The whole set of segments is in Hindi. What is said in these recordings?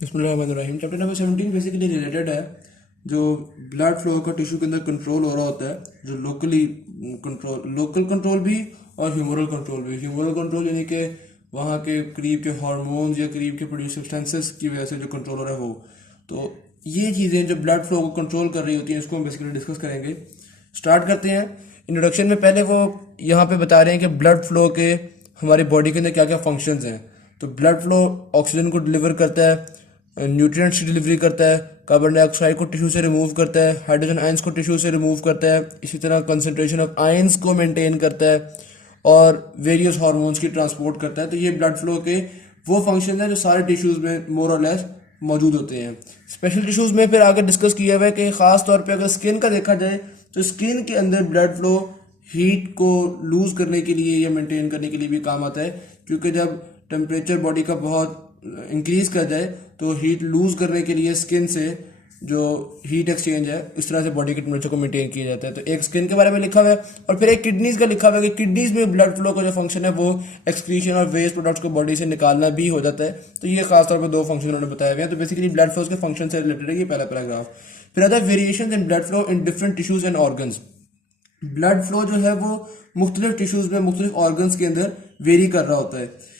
बिस्मिल्लाहिर्रहमानिर्रहीम। चैप्टर नंबर 17 बेसिकली रिलेटेड है जो ब्लड फ्लो का टिश्यू के अंदर कंट्रोल हो रहा होता है, जो लोकल कंट्रोल भी और ह्यूमरल कंट्रोल भी। ह्यूमरल कंट्रोल यानी कि वहाँ के करीब के हार्मोन्स या करीब के प्रोड्यूस सब्सटेंसेस की वजह से जो कंट्रोल हो रहा है वो। तो ये चीज़ें जो ब्लड फ्लो को कंट्रोल कर रही होती हैं इसको हम बेसिकली डिस्कस करेंगे। स्टार्ट करते हैं। इंट्रोडक्शन में पहले वो यहाँ पे बता रहे हैं कि ब्लड फ्लो के हमारी बॉडी के अंदर क्या क्या फंक्शंस हैं। तो ब्लड फ्लो ऑक्सीजन को डिलीवर करता है, न्यूट्रिएंट्स की डिलीवरी करता है, कार्बन डाइऑक्साइड को टिश्यू से रिमूव करता है, हाइड्रोजन आयंस को टिश्यू से रिमूव करता है, इसी तरह कंसंट्रेशन ऑफ आयंस को मेंटेन करता है और वेरियस हार्मोन्स की ट्रांसपोर्ट करता है। तो ये ब्लड फ्लो के वो फंक्शन है जो सारे टिश्यूज में मोर और लेस मौजूद होते हैं। स्पेशल टिश्यूज में फिर आगे डिस्कस किया हुआ है कि खास तौर पे अगर स्किन का देखा जाए तो स्किन के अंदर ब्लड फ्लो हीट को लूज करने के लिए या मेंटेन करने के लिए भी काम आता है, क्योंकि जब टेम्परेचर बॉडी का बहुत इंक्रीज कर जाए तो हीट लूज करने के लिए स्किन से जो हीट एक्सचेंज है इस तरह से बॉडी के टेम्परेचर को मेंटेन किया जाता है। तो एक स्किन के बारे में लिखा हुआ है और फिर एक किडनीज का लिखा हुआ है कि किडनीज में ब्लड फ्लो का जो फंक्शन है वो एक्सक्रीशन और वेस्ट प्रोडक्ट्स को बॉडी से निकालना भी हो जाता है। तो ये खास तौर पर दो फंक्शन उन्होंने बताया हुआ है। तो बेसिकली ब्लड फ्लो के फंक्शन से रिलेटेड है ये पहला पैराग्राफ। फिर आता है variation in blood flow in different tissues and organs. Blood flow जो है वो मुख्तलिफ टिश्यूज में मुख्तलिफ ऑर्गन्स के अंदर वेरी कर रहा होता है।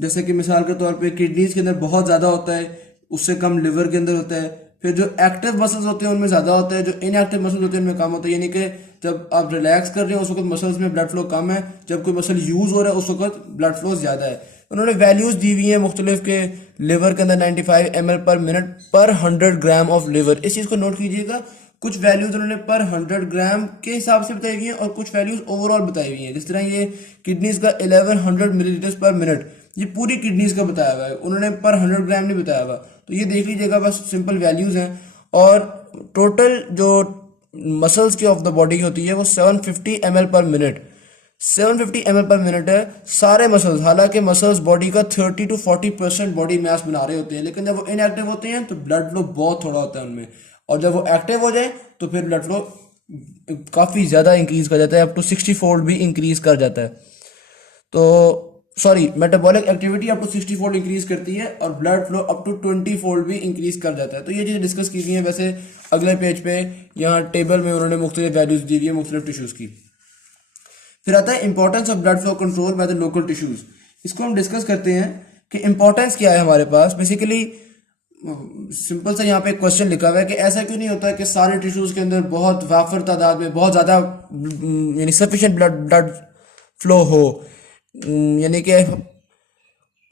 जैसे कि मिसाल के तौर पे किडनीज के अंदर बहुत ज़्यादा होता है, उससे कम लिवर के अंदर होता है। फिर जो एक्टिव मसल्स होते हैं उनमें ज़्यादा होता है, जो इनएक्टिव मसल्स होते हैं उनमें कम होता है। यानी कि जब आप रिलैक्स कर रहे हो उस वक्त मसल्स में ब्लड फ्लो कम है, जब कोई मसल यूज़ हो रहा है उस वक्त ब्लड फ्लो ज़्यादा है। उन्होंने वैल्यूज़ दी हुई हैं मुख्तलिफ के। लिवर के अंदर 95 ml पर मिनट पर 100 ग्राम ऑफ लिवर, इस चीज़ को नोट कीजिएगा। कुछ वैल्यूज उन्होंने पर 100 ग्राम के हिसाब से बताई हुई हैं और कुछ वैल्यूज ओवरऑल बताई हुई हैं। जिस तरह ये किडनीज का 1100 मिलीलीटर पर मिनट, ये पूरी किडनीज का बताया हुआ है, उन्होंने पर 100 ग्राम नहीं बताया हुआ। तो ये देख लीजिएगा, बस सिंपल वैल्यूज हैं। और टोटल जो मसल्स की ऑफ द बॉडी होती है वो 750 ml पर मिनट, 750 ml पर मिनट है सारे मसल्स। हालांकि मसल्स बॉडी का 30 to 40% बॉडी मास बना रहे होते हैं, लेकिन जब वो इनएक्टिव होते हैं तो ब्लड फ्लो बहुत थोड़ा होता है उनमें, और जब वो एक्टिव हो जाए तो फिर ब्लड फ्लो काफ़ी ज़्यादा इंक्रीज कर जाता है, अप टू 60 फोल्ड भी इंक्रीज कर जाता है। तो sorry, metabolic activity up to 60 fold increase करती है और blood flow up to 20 fold भी इंक्रीज कर जाता है। तो ये चीज़ें डिस्कस की गई हैं। वैसे अगले पेज पे यहाँ टेबल में उन्होंने मुख्तलिफ वैल्यूज दी हुई है मुख्तलिफ टिश्यूज की। फिर आता है importance of blood flow control by the local tissues. इसको हम डिस्कस करते हैं कि इंपॉर्टेंस क्या है हमारे पास। बेसिकली सिंपल सा यहाँ पे क्वेश्चन लिखा हुआ है कि ऐसा क्यों नहीं होता है कि सारे टिश्यूज के अंदर बहुत वाफर तादाद में बहुत ज़्यादा यानी सफिशिएंट ब्लड फ्लो हो, यानी कि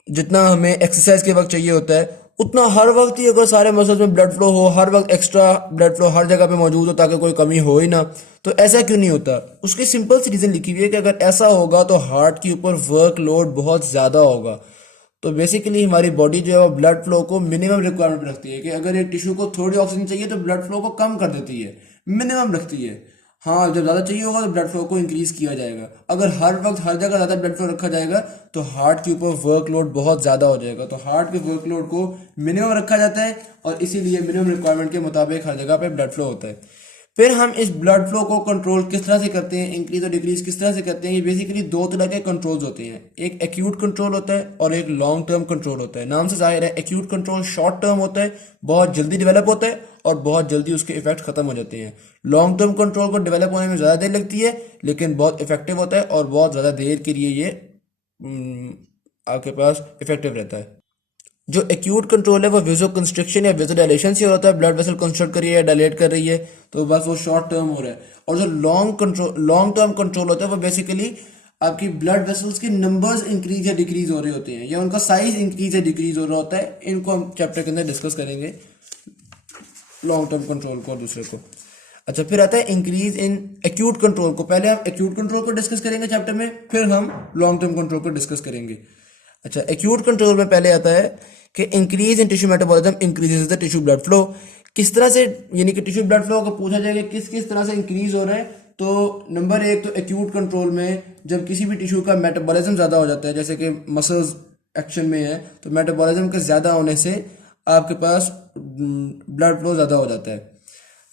जितना हमें एक्सरसाइज के वक्त चाहिए होता है उतना हर वक्त ही अगर सारे मसल्स में ब्लड फ्लो हो, हर वक्त एक्स्ट्रा ब्लड फ्लो हर जगह पे मौजूद हो ताकि कोई कमी हो ही ना, तो ऐसा क्यों नहीं होता। उसकी सिंपल सी रीज़न लिखी हुई है कि अगर ऐसा होगा तो हार्ट के ऊपर वर्कलोड बहुत ज़्यादा होगा। तो बेसिकली हमारी बॉडी जो है वो ब्लड फ्लो को मिनिमम रिक्वायरमेंट रखती है कि अगर एक टिश्यू को थोड़ी ऑक्सीजन चाहिए तो ब्लड फ्लो को कम कर देती है, मिनिमम रखती है। हाँ, जब ज़्यादा चाहिए होगा तो ब्लड फ्लो को इंक्रीज किया जाएगा। अगर हर वक्त हर जगह ज़्यादा ब्लड फ्लो रखा जाएगा तो हार्ट के ऊपर वर्कलोड बहुत ज़्यादा हो जाएगा। तो हार्ट के वर्कलोड को मिनिमम रखा जाता है और इसीलिए मिनिमम रिक्वायरमेंट के मुताबिक हर जगह पे ब्लड फ्लो होता है। फिर हम इस ब्लड फ्लो को कंट्रोल किस तरह से करते हैं, इंक्रीज और डिक्रीज किस तरह से करते हैं। ये बेसिकली दो तरह के कंट्रोल्स होते हैं, एक एक्यूट कंट्रोल होता है और एक लॉन्ग टर्म कंट्रोल होता है। नाम से जाहिर है एक्यूट कंट्रोल शॉर्ट टर्म होता है, बहुत जल्दी डेवलप होता है और बहुत जल्दी उसके इफेक्ट खत्म हो जाते हैं। लॉन्ग टर्म कंट्रोल को डेवलप होने में ज़्यादा देर लगती है लेकिन बहुत इफेक्टिव होता है और बहुत ज़्यादा देर के लिए ये आपके पास इफेक्टिव रहता है। जो एक्यूट कंट्रोल है वो वेजो कंस्ट्रिक्शन या वेजो डायलेशन से होता है, ब्लड वेसल कंस्ट्रक्ट कर रही है, डायलेट कर रही है, तो बस वो शॉर्ट टर्म हो रहा है। और जो लॉन्ग टर्म कंट्रोल होता है वो बेसिकली आपकी ब्लड वेसल्स के नंबर्स इंक्रीज या डिक्रीज हो रहे होते हैं या उनका साइज इंक्रीज या डिक्रीज हो रहा होता है। इनको हम चैप्टर के अंदर डिस्कस करेंगे, लॉन्ग टर्म कंट्रोल को और दूसरे को। अच्छा, फिर आता है इंक्रीज इन एक्यूट कंट्रोल को। पहले हम एक्यूट कंट्रोल को डिस्कस करेंगे चैप्टर में, फिर हम लॉन्ग टर्म कंट्रोल को डिस्कस करेंगे। अच्छा, एक्यूट कंट्रोल में पहले आता है कि increase in tissue metabolism increases the tissue blood flow. किस तरह से, यानी कि टिश्यू ब्लड फ्लो को पूछा जाएगा किस किस तरह से इंक्रीज हो रहा है। तो नंबर एक, तो एक्यूट कंट्रोल में जब किसी भी टिश्यू का मेटाबॉलिज्म ज़्यादा हो जाता है, जैसे कि मसल्स एक्शन में है तो मेटाबॉलिज्म के ज़्यादा होने से आपके पास ब्लड फ्लो ज़्यादा हो जाता है।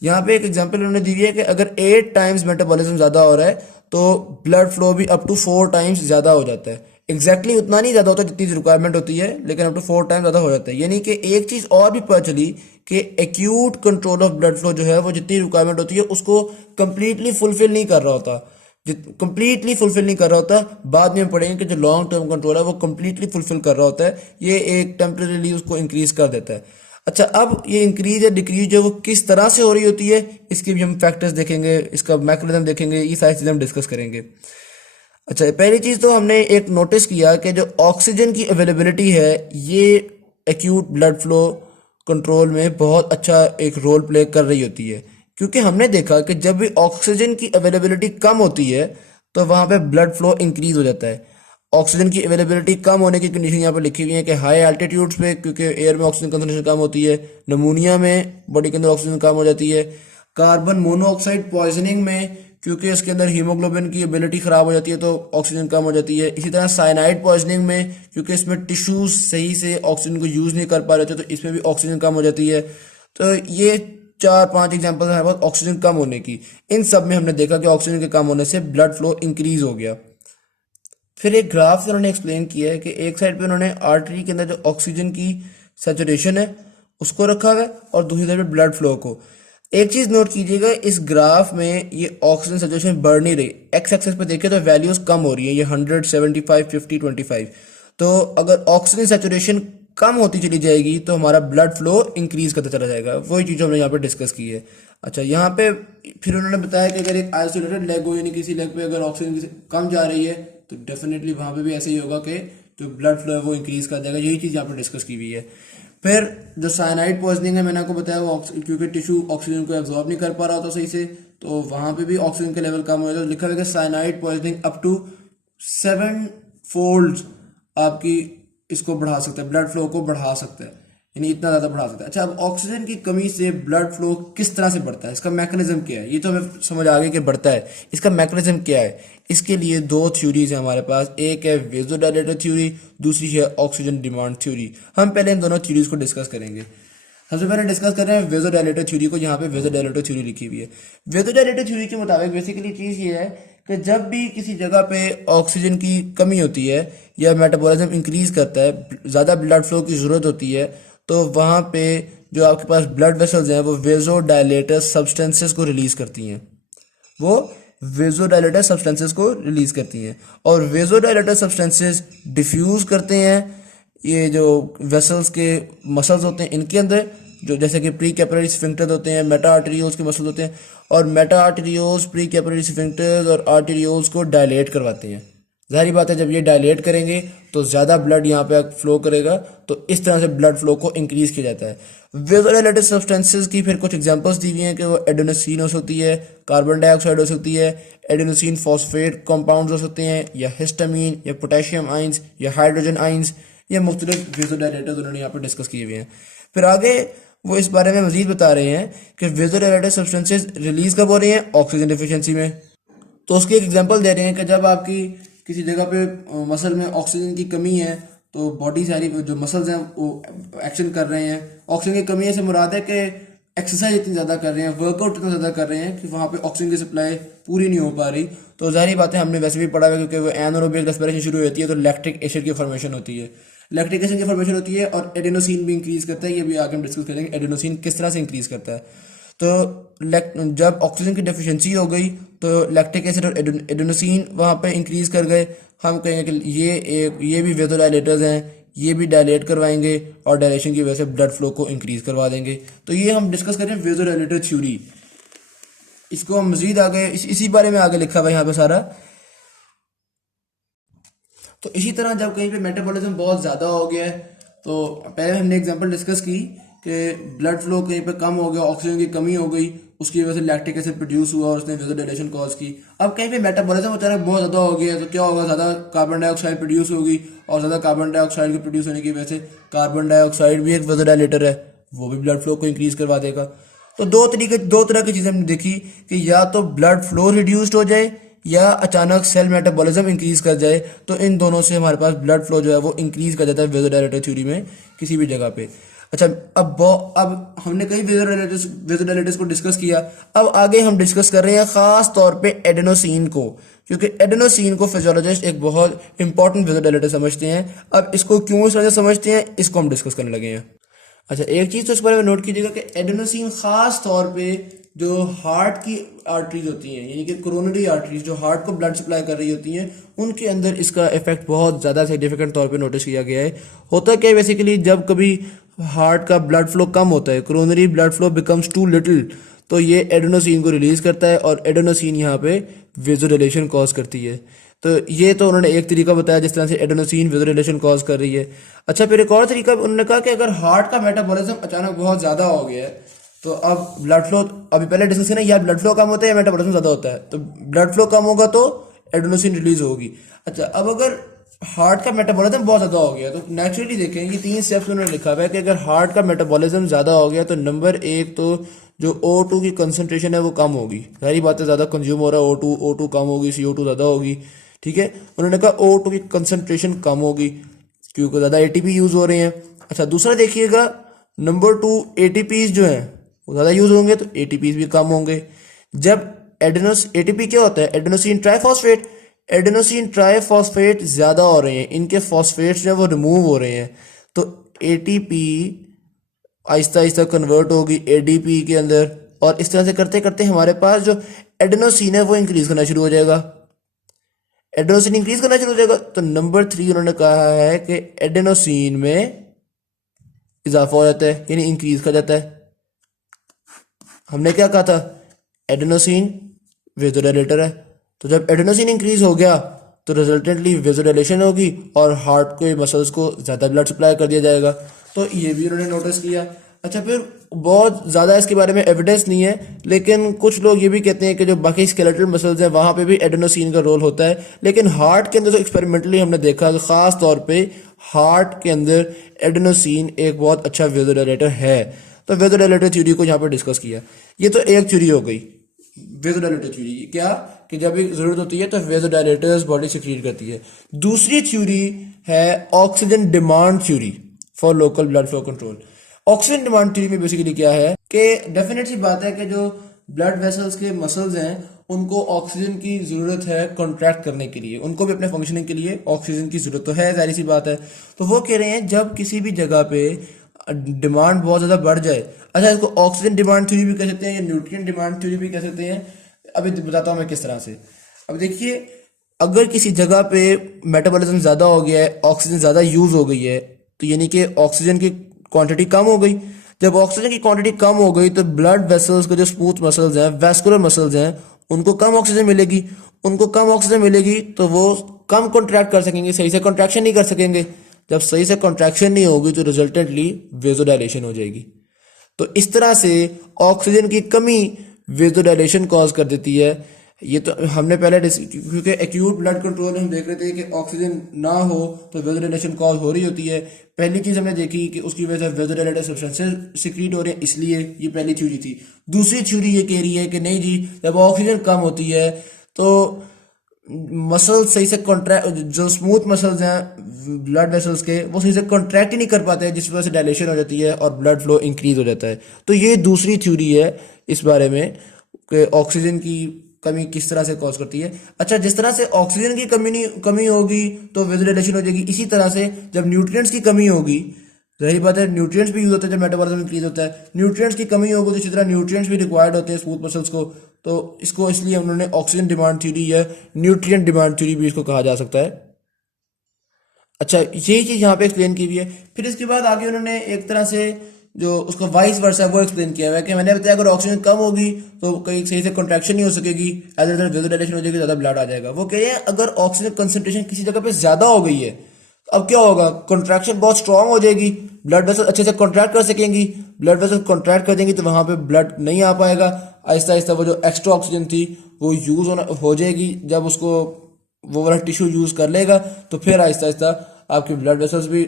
यहाँ पे एक एग्जांपल उन्होंने दी है कि अगर 8 टाइम्स मेटाबॉलिज्म ज़्यादा हो रहा है तो ब्लड फ्लो भी अप टू 4 टाइम्स ज़्यादा हो जाता है। एग्जैक्टली उतना नहीं ज़्यादा होता जितनी रिक्वायरमेंट होती है, लेकिन अप टू 4 टाइम ज़्यादा हो जाता है। यानी कि एक चीज़ और भी पता चली कि acute control of blood flow जो है वो जितनी रिक्वायरमेंट होती है उसको कंप्लीटली फुलफिल नहीं कर रहा होता, कंप्लीटली फुलफिल नहीं कर रहा होता। बाद में हम पढ़ेंगे कि जो लॉन्ग टर्म कंट्रोल है वो कंप्लीटली फुलफिल कर रहा होता है, ये एक टेम्परेरीली उसको इंक्रीज कर देता है। अच्छा, अब ये इंक्रीज या डिक्रीज जो वो किस तरह से हो रही होती है, इसके भी हम फैक्टर्स देखेंगे, इसका मैकेनिज्म देखेंगे, ये सारी चीज़ें हम डिस्कस करेंगे। अच्छा, पहली चीज़ तो हमने एक नोटिस किया कि जो ऑक्सीजन की अवेलेबिलिटी है ये एक्यूट ब्लड फ्लो कंट्रोल में बहुत अच्छा एक रोल प्ले कर रही होती है, क्योंकि हमने देखा कि जब भी ऑक्सीजन की अवेलेबिलिटी कम होती है तो वहाँ पे ब्लड फ्लो इंक्रीज हो जाता है। ऑक्सीजन की अवेलेबिलिटी कम होने की कंडीशन यहाँ पे लिखी हुई है कि हाई एल्टीट्यूड्स पे, क्योंकि एयर में ऑक्सीजन कंसंट्रेशन कम होती है, नमूनिया में बॉडी के अंदर ऑक्सीजन कम हो जाती है, कार्बन मोनोऑक्साइड पॉइजनिंग में क्योंकि इसके अंदर हीमोग्लोबिन की एबिलिटी खराब हो जाती है तो ऑक्सीजन कम हो जाती है। इसी तरह साइनाइड पॉइजनिंग में क्योंकि इसमें टिश्यूज सही से ऑक्सीजन को यूज नहीं कर पा रहे थे तो इसमें भी ऑक्सीजन कम हो जाती है। तो ये 4-5 एग्जाम्पल हमारे पास ऑक्सीजन कम होने की। इन सब में हमने देखा कि ऑक्सीजन के कम होने से ब्लड फ्लो इंक्रीज हो गया। फिर एक ग्राफ से उन्होंने एक्सप्लेन किया है कि एक साइड पे उन्होंने आर्टरी के अंदर जो ऑक्सीजन की सैचुरेशन है उसको रखा हुआ है और दूसरी साइड पे ब्लड फ्लो को। एक चीज नोट कीजिएगा, इस ग्राफ में ये ऑक्सीजन सैचुरेशन बढ़ नहीं रही, एक्स एक्सेस पे देखें तो वैल्यूज कम हो रही है, ये 100, 75, 50, 25। तो अगर ऑक्सीजन सैचुरेशन कम होती चली जाएगी तो हमारा ब्लड फ्लो इंक्रीज करता चला जाएगा। वही चीज़ हमने यहाँ पे डिस्कस की है। अच्छा, यहाँ पे फिर उन्होंने बताया कि अगर एक आइसोलेटेड लेग हो, यानी किसी लेग पे अगर ऑक्सीजन कम जा रही है तो डेफिनेटली वहाँ पे भी ऐसे ही होगा कि जो ब्लड फ्लो है वो इंक्रीज कर देगा। यही चीज़ यहाँ पे डिस्कस की हुई है। फिर जो साइनाइड पॉइजनिंग है, मैंने आपको बताया वो क्योंकि टिश्यू ऑक्सीजन को एब्जॉर्ब नहीं कर पा रहा होता सही से, तो वहाँ पे भी ऑक्सीजन के लेवल कम हो जाता है। तो लिखा हुआ है cyanide poisoning up to 7 fold आपकी इसको बढ़ा सकता है, ब्लड फ्लो को बढ़ा सकता है, यानी इतना ज़्यादा बढ़ा सकता है। अच्छा, अब ऑक्सीजन की कमी से ब्लड फ्लो किस तरह से बढ़ता है, इसका मैकेनिज्म क्या है, ये तो हमें समझ आ गया कि बढ़ता है। इसका मैकेनिज्म क्या है, इसके लिए 2 थ्योरीज है हमारे पास। एक है वेज़ोडायलेटर थ्योरी, दूसरी है ऑक्सीजन डिमांड थ्योरी। हम पहले इन दोनों थ्योरीज को डिस्कस करेंगे। सबसे पहले डिस्कस कर रहे हैं वेज़ोडायलेटर थ्योरी को। यहाँ पे वेज़ोडायलेटर थ्योरी लिखी हुई है। वेज़ोडायलेटर थ्योरी के मुताबिक बेसिकली चीज़ ये है कि जब भी किसी जगह पे ऑक्सीजन की कमी होती है या मेटाबॉलिज्म इंक्रीज करता है, ज़्यादा ब्लड फ्लो की ज़रूरत होती है, तो वहाँ पे जो आपके पास ब्लड वेसल्स हैं वो वेज़ोडायलेटर सब्सटेंसेस को रिलीज करती हैं, वो वेज़ोडायलेटर सब्सटेंसेस को रिलीज करती हैं। और वेज़ोडायलेटर सब्सटेंसेस डिफ्यूज करते हैं ये जो वेसल्स के मसल्स होते हैं इनके अंदर, जो जैसे कि प्री कैपिलरी स्फिंक्टर होते हैं, मेटा आर्टेरियोल्स के मसल्स होते हैं, और Meta arterioles pre capillary sphincters और आर्टेरियोल्स को डायलेट करवाते हैं। जाहिर बात है जब ये डायलेट करेंगे तो ज़्यादा ब्लड यहाँ पे फ्लो करेगा, तो इस तरह से ब्लड फ्लो को इंक्रीज किया जाता है। वेज़ोडायलेटर सब्सटेंसेस की फिर कुछ एग्जांपल्स दी हुई हैं कि वो एडेनोसिन हो सकती है, कार्बन डाइऑक्साइड हो सकती है, एडेनोसिन फॉस्फेट कंपाउंड्स हो सकते हैं, या हिस्टामीन, या पोटेशियम आइंस, या हाइड्रोजन आइंस। ये मुख्तलिफ वेज़ोडायलेटर्स उन्होंने यहाँ पर डिस्कस किए हुए हैं। फिर आगे वो इस बारे में मजीद बता रहे हैं कि वेज़ोडायलेटर सब्सटेंसेस रिलीज कब हो रही हैं, ऑक्सीजन डिफिशियंसी में। तो उसकी एक एग्जांपल दे रहे हैं कि जब आपकी किसी जगह पे मसल में ऑक्सीजन की कमी है तो बॉडी सारी जो मसल्स हैं वो एक्शन कर रहे हैं। ऑक्सीजन की कमी से मुराद है कि एक्सरसाइज इतनी ज़्यादा कर रहे हैं, वर्कआउट इतना ज़्यादा कर रहे हैं कि वहाँ पे ऑक्सीजन की सप्लाई पूरी नहीं हो पा रही। तो जाहिर बात है हमने वैसे भी पढ़ा हुआ है, क्योंकि वो एनारोबिक रेस्पिरेशन शुरू होती है तो लैक्टिक एसिड की फॉर्मेशन होती है, लैक्टिक एसिड की फॉर्मेशन होती है, और एडेनोसिन भी इंक्रीज करता है। ये भी आगे हम डिस्कस करेंगे एडेनोसिन किस तरह से इंक्रीज करता है। तो जब ऑक्सीजन की डेफिशिएंसी हो गई तो लैक्टिक एसिड और एडेनोसिन वहाँ पे इंक्रीज कर गए। हम कहेंगे कि ये भी वेज़ोडायलेटर्स हैं, ये भी डायलेट करवाएंगे और डायलेशन की वजह से ब्लड फ्लो को इंक्रीज करवा देंगे। तो ये हम डिस्कस करें वेज़ोडायलेटर थ्योरी। इसको हम मजीद आगे इसी बारे में आगे लिखा हुआ है यहाँ पे सारा। तो इसी तरह जब कहीं पे मेटाबॉलिज्म बहुत ज़्यादा हो गया है, तो पहले हमने एग्जांपल डिस्कस की कि ब्लड फ्लो कहीं पे कम हो गया, ऑक्सीजन की कमी हो गई, उसकी वजह से लैक्टिक एसिड प्रोड्यूस हुआ और उसने वेज़ोडायलेशन कॉज की। अब कहीं पे मेटाबॉलिज्म अचानक बहुत ज़्यादा हो गया तो क्या होगा, ज़्यादा कार्बन डाइऑक्साइड प्रोड्यूस होगी, और ज़्यादा कार्बन डाइऑक्साइड के प्रोड्यूस होने की वजह से कार्बन डाइऑक्साइड भी एक वेज़ोडायलेटर है, वो भी ब्लड फ्लो को इंक्रीज करवा देगा। तो दो तरह की चीज़ें हमने देखी कि या तो ब्लड फ्लो रिड्यूस्ड हो जाए या अचानक सेल मेटाबॉलिज्म इंक्रीज कर जाए। तो इन दोनों से हमारे पास ब्लड फ्लो जो है वो इंक्रीज कर जाता है वेज़ोडायलेटर थ्योरी में किसी भी जगह पे। अच्छा, अब हमने कई वेज़ोडायलेटर्स को डिस्कस किया। अब आगे हम डिस्कस कर रहे हैं खास तौर पे एडेनोसिन को, क्योंकि एडेनोसिन को फिजियोलॉजिस्ट एक बहुत इंपॉर्टेंट वेसोडाइलेटर समझते हैं। अब इसको क्यों इस वजह से समझते हैं, इसको हम डिस्कस करने लगे हैं। अच्छा, एक चीज़ तो इस बारे में नोट कीजिएगा कि एडेनोसिन खास तौर पे जो हार्ट की आर्टरीज होती हैं, यानी कि कोरोनरी आर्टरीज जो हार्ट को ब्लड सप्लाई कर रही होती हैं, उनके अंदर इसका इफेक्ट बहुत ज़्यादा सिग्निफिकेंट तौर पे नोटिस किया गया है। होता क्या है बेसिकली, जब कभी हार्ट का ब्लड फ्लो कम होता है, coronary blood flow becomes too little, तो ये एडेनोसिन को रिलीज करता है और एडेनोसिन यहाँ पे वेसोडाइलेशन कॉज करती है। तो ये तो उन्होंने एक तरीका बताया जिस तरह से एडेनोसिन वेसोडाइलेशन कॉज कर रही है। अच्छा, फिर एक और तरीका उन्होंने कहा कि अगर हार्ट का मेटाबॉलिज्म अचानक बहुत ज़्यादा हो गया है, तो अब ब्लड फ्लो, अभी पहले डिस्कस किया ना, या ब्लड फ्लो कम होता है या मेटाबॉलिज्म ज़्यादा होता है, तो ब्लड फ्लो कम होगा तो एडेनोसिन रिलीज होगी। अच्छा, अब अगर हार्ट का मेटाबॉलिज्म बहुत ज़्यादा हो गया तो नेचुरली देखें कि 3 स्टेप्स उन्होंने लिखा हुआ है कि अगर हार्ट का मेटाबॉलिज्म ज़्यादा हो गया तो नंबर 1 तो जो O2 की कंसंट्रेशन है वो कम होगी। सारी बातें, ज़्यादा कंज्यूम हो रहा है O2 कम होगी, CO2 ज़्यादा होगी। ठीक है, उन्होंने कहा O2 की कंसंट्रेशन कम होगी क्योंकि ज़्यादा ATP यूज़ हो रहे हैं। अच्छा, दूसरा देखिएगा, नंबर 2 ATPs जो हैं वो ज़्यादा यूज़ होंगे तो ATPs भी कम होंगे। जब ATP क्या होता है, एडेनोसिन ट्राइफॉस्फेट, एडेनोसिन ट्राइफॉस्फेट ज़्यादा हो रहे हैं, इनके फॉस्फेट्स जो है वो रिमूव हो रहे हैं, तो ATP आहिस्ता आहिस्ता कन्वर्ट होगी ADP के अंदर, और इस तरह से करते करते हमारे पास जो एडेनोसिन है वो इंक्रीज करना शुरू हो जाएगा। एडेनोसिन इंक्रीज करना शुरू हो जाएगा तो नंबर 3 उन्होंने कहा है कि एडेनोसिन में इजाफा हो जाता है, यानी इंक्रीज कर जाता है। हमने क्या कहा था, एडेनोसिन वेसोडाइलेटर है, तो जब एडेनोसिन इंक्रीज हो गया तो रिजल्टेंटली वेसोडाइलेशन होगी और हार्ट के मसल्स को ज़्यादा ब्लड सप्लाई कर दिया जाएगा। तो ये भी उन्होंने नोटिस किया। अच्छा, फिर बहुत ज़्यादा इसके बारे में एविडेंस नहीं है, लेकिन कुछ लोग ये भी कहते हैं कि जो बाकी स्केलेटल मसल्स हैं वहाँ पे भी एडेनोसिन का रोल होता है, लेकिन हार्ट के अंदर तो एक्सपेरिमेंटली हमने देखा कि ख़ास तौर पे हार्ट के अंदर एडेनोसिन एक बहुत अच्छा वेसोडाइलेटर है। तो वेसोडाइलेटर थ्योरी को यहाँ पर डिस्कस किया। ये तो एक थ्योरी हो गई वेसोडाइलेटर थ्योरी, क्या कि जब भी जरूरत होती है तो वेसोडाइलेटर्स बॉडी सिक्रीट करती है। दूसरी थ्योरी है oxygen demand theory for local blood flow control. Oxygen demand theory में बेसिकली क्या है कि डेफिनेट सी बात है कि जो ब्लड वेसल्स के मसल्स हैं उनको ऑक्सीजन की जरूरत है कॉन्ट्रैक्ट करने के लिए, उनको भी अपने फंक्शनिंग के लिए ऑक्सीजन की जरूरत तो है, जाहिर सी बात है। तो वो कह रहे हैं जब किसी भी जगह पे डिमांड बहुत ज़्यादा बढ़ जाए, अच्छा इसको ऑक्सीजन डिमांड थ्योरी भी कह सकते हैं या न्यूट्रिएंट डिमांड थ्योरी भी कह सकते हैं। अभी बताता हूँ मैं किस तरह से। अब देखिए, अगर किसी जगह पे मेटाबॉलिज्म ज़्यादा हो गया है, ऑक्सीजन ज़्यादा यूज़ हो गई है, तो यानी कि ऑक्सीजन की क्वांटिटी कम हो गई। जब ऑक्सीजन की क्वांटिटी कम हो गई तो ब्लड वेसल्स के जो स्मूथ मसल्स हैं, वैस्कुलर मसल्स हैं, उनको कम ऑक्सीजन मिलेगी। उनको कम ऑक्सीजन मिलेगी तो वो कम कॉन्ट्रैक्ट कर सकेंगे, सही से कॉन्ट्रैक्शन नहीं कर सकेंगे। जब सही से कॉन्ट्रैक्शन नहीं होगी तो रिजल्टेंटली वेसोडाइलेशन हो जाएगी। तो इस तरह से ऑक्सीजन की कमी वेसोडाइलेशन कॉज कर देती है। ये तो हमने पहले क्योंकि एक्यूट ब्लड कंट्रोल हम देख रहे थे कि ऑक्सीजन ना हो तो वेसोडाइलेशन कॉज हो रही होती है। पहली चीज़ हमने देखी कि उसकी वजह से वेसोडाइलेटर सब्सटेंसेस सिक्रीट हो रहे हैं, इसलिए ये पहली थ्योरी थी। दूसरी थ्योरी ये कह रही है कि नहीं जी, जब ऑक्सीजन कम होती है तो मसल सही से कॉन्ट्रैक्ट, जो स्मूथ मसल्स हैं ब्लड वेसल्स के, वो सही से कॉन्ट्रैक्ट ही नहीं कर पाते हैं, जिस वजह से डायलेशन हो जाती है और ब्लड फ्लो इंक्रीज हो जाता है। तो ये दूसरी थ्योरी है इस बारे में कि ऑक्सीजन की कमी किस तरह से कॉज करती है। अच्छा, जिस तरह से ऑक्सीजन की कमी होगी तो वेसोडाइलेशन हो जाएगी, इसी तरह से जब न्यूट्रिएंट्स की कमी होगी, रही बात है न्यूट्रिएंट्स भी यूज होते हैं जब मेटाबॉलिज्म इंक्रीज होता है, न्यूट्रिएंट्स की कमी होगी तो इसी तरह न्यूट्रिएंट्स भी रिक्वायर्ड होते हैं स्मूथ मसल्स को। तो इसको इसलिए उन्होंने ऑक्सीजन डिमांड थ्योरी या न्यूट्रिएंट डिमांड थ्योरी भी इसको कहा जा सकता है। अच्छा, यही चीज़ यहाँ पे एक्सप्लेन की हुई है। फिर इसके बाद आगे उन्होंने एक तरह से जो उसका वाइस वर्सा है वो एक्सप्लेन किया हुआ है कि मैंने बताया अगर ऑक्सीजन कम होगी तो कहीं सही से कॉन्ट्रैक्शन नहीं हो सकेगी, एज ए वेसोडाइलेशन हो जाएगी, ज़्यादा ब्लड आ जाएगा। वो कह रहे हैं अगर ऑक्सीजन कंसंट्रेशन किसी जगह पे ज़्यादा हो गई है, अब क्या होगा, कॉन्ट्रैक्शन बहुत स्ट्रांग हो जाएगी, ब्लड वेसल अच्छे से कॉन्ट्रैक्ट कर सकेंगी, ब्लड वेसल कॉन्ट्रैक्ट कर देंगी तो वहाँ पे ब्लड नहीं आ पाएगा। आहिस्ता आहिस्ता वो जो एक्स्ट्रा ऑक्सीजन थी वो यूज़ हो जाएगी। जब उसको वो वाला टिश्यू यूज़ कर लेगा तो फिर आहिस्ता आहिस्ता आपकी ब्लड वेसल्स भी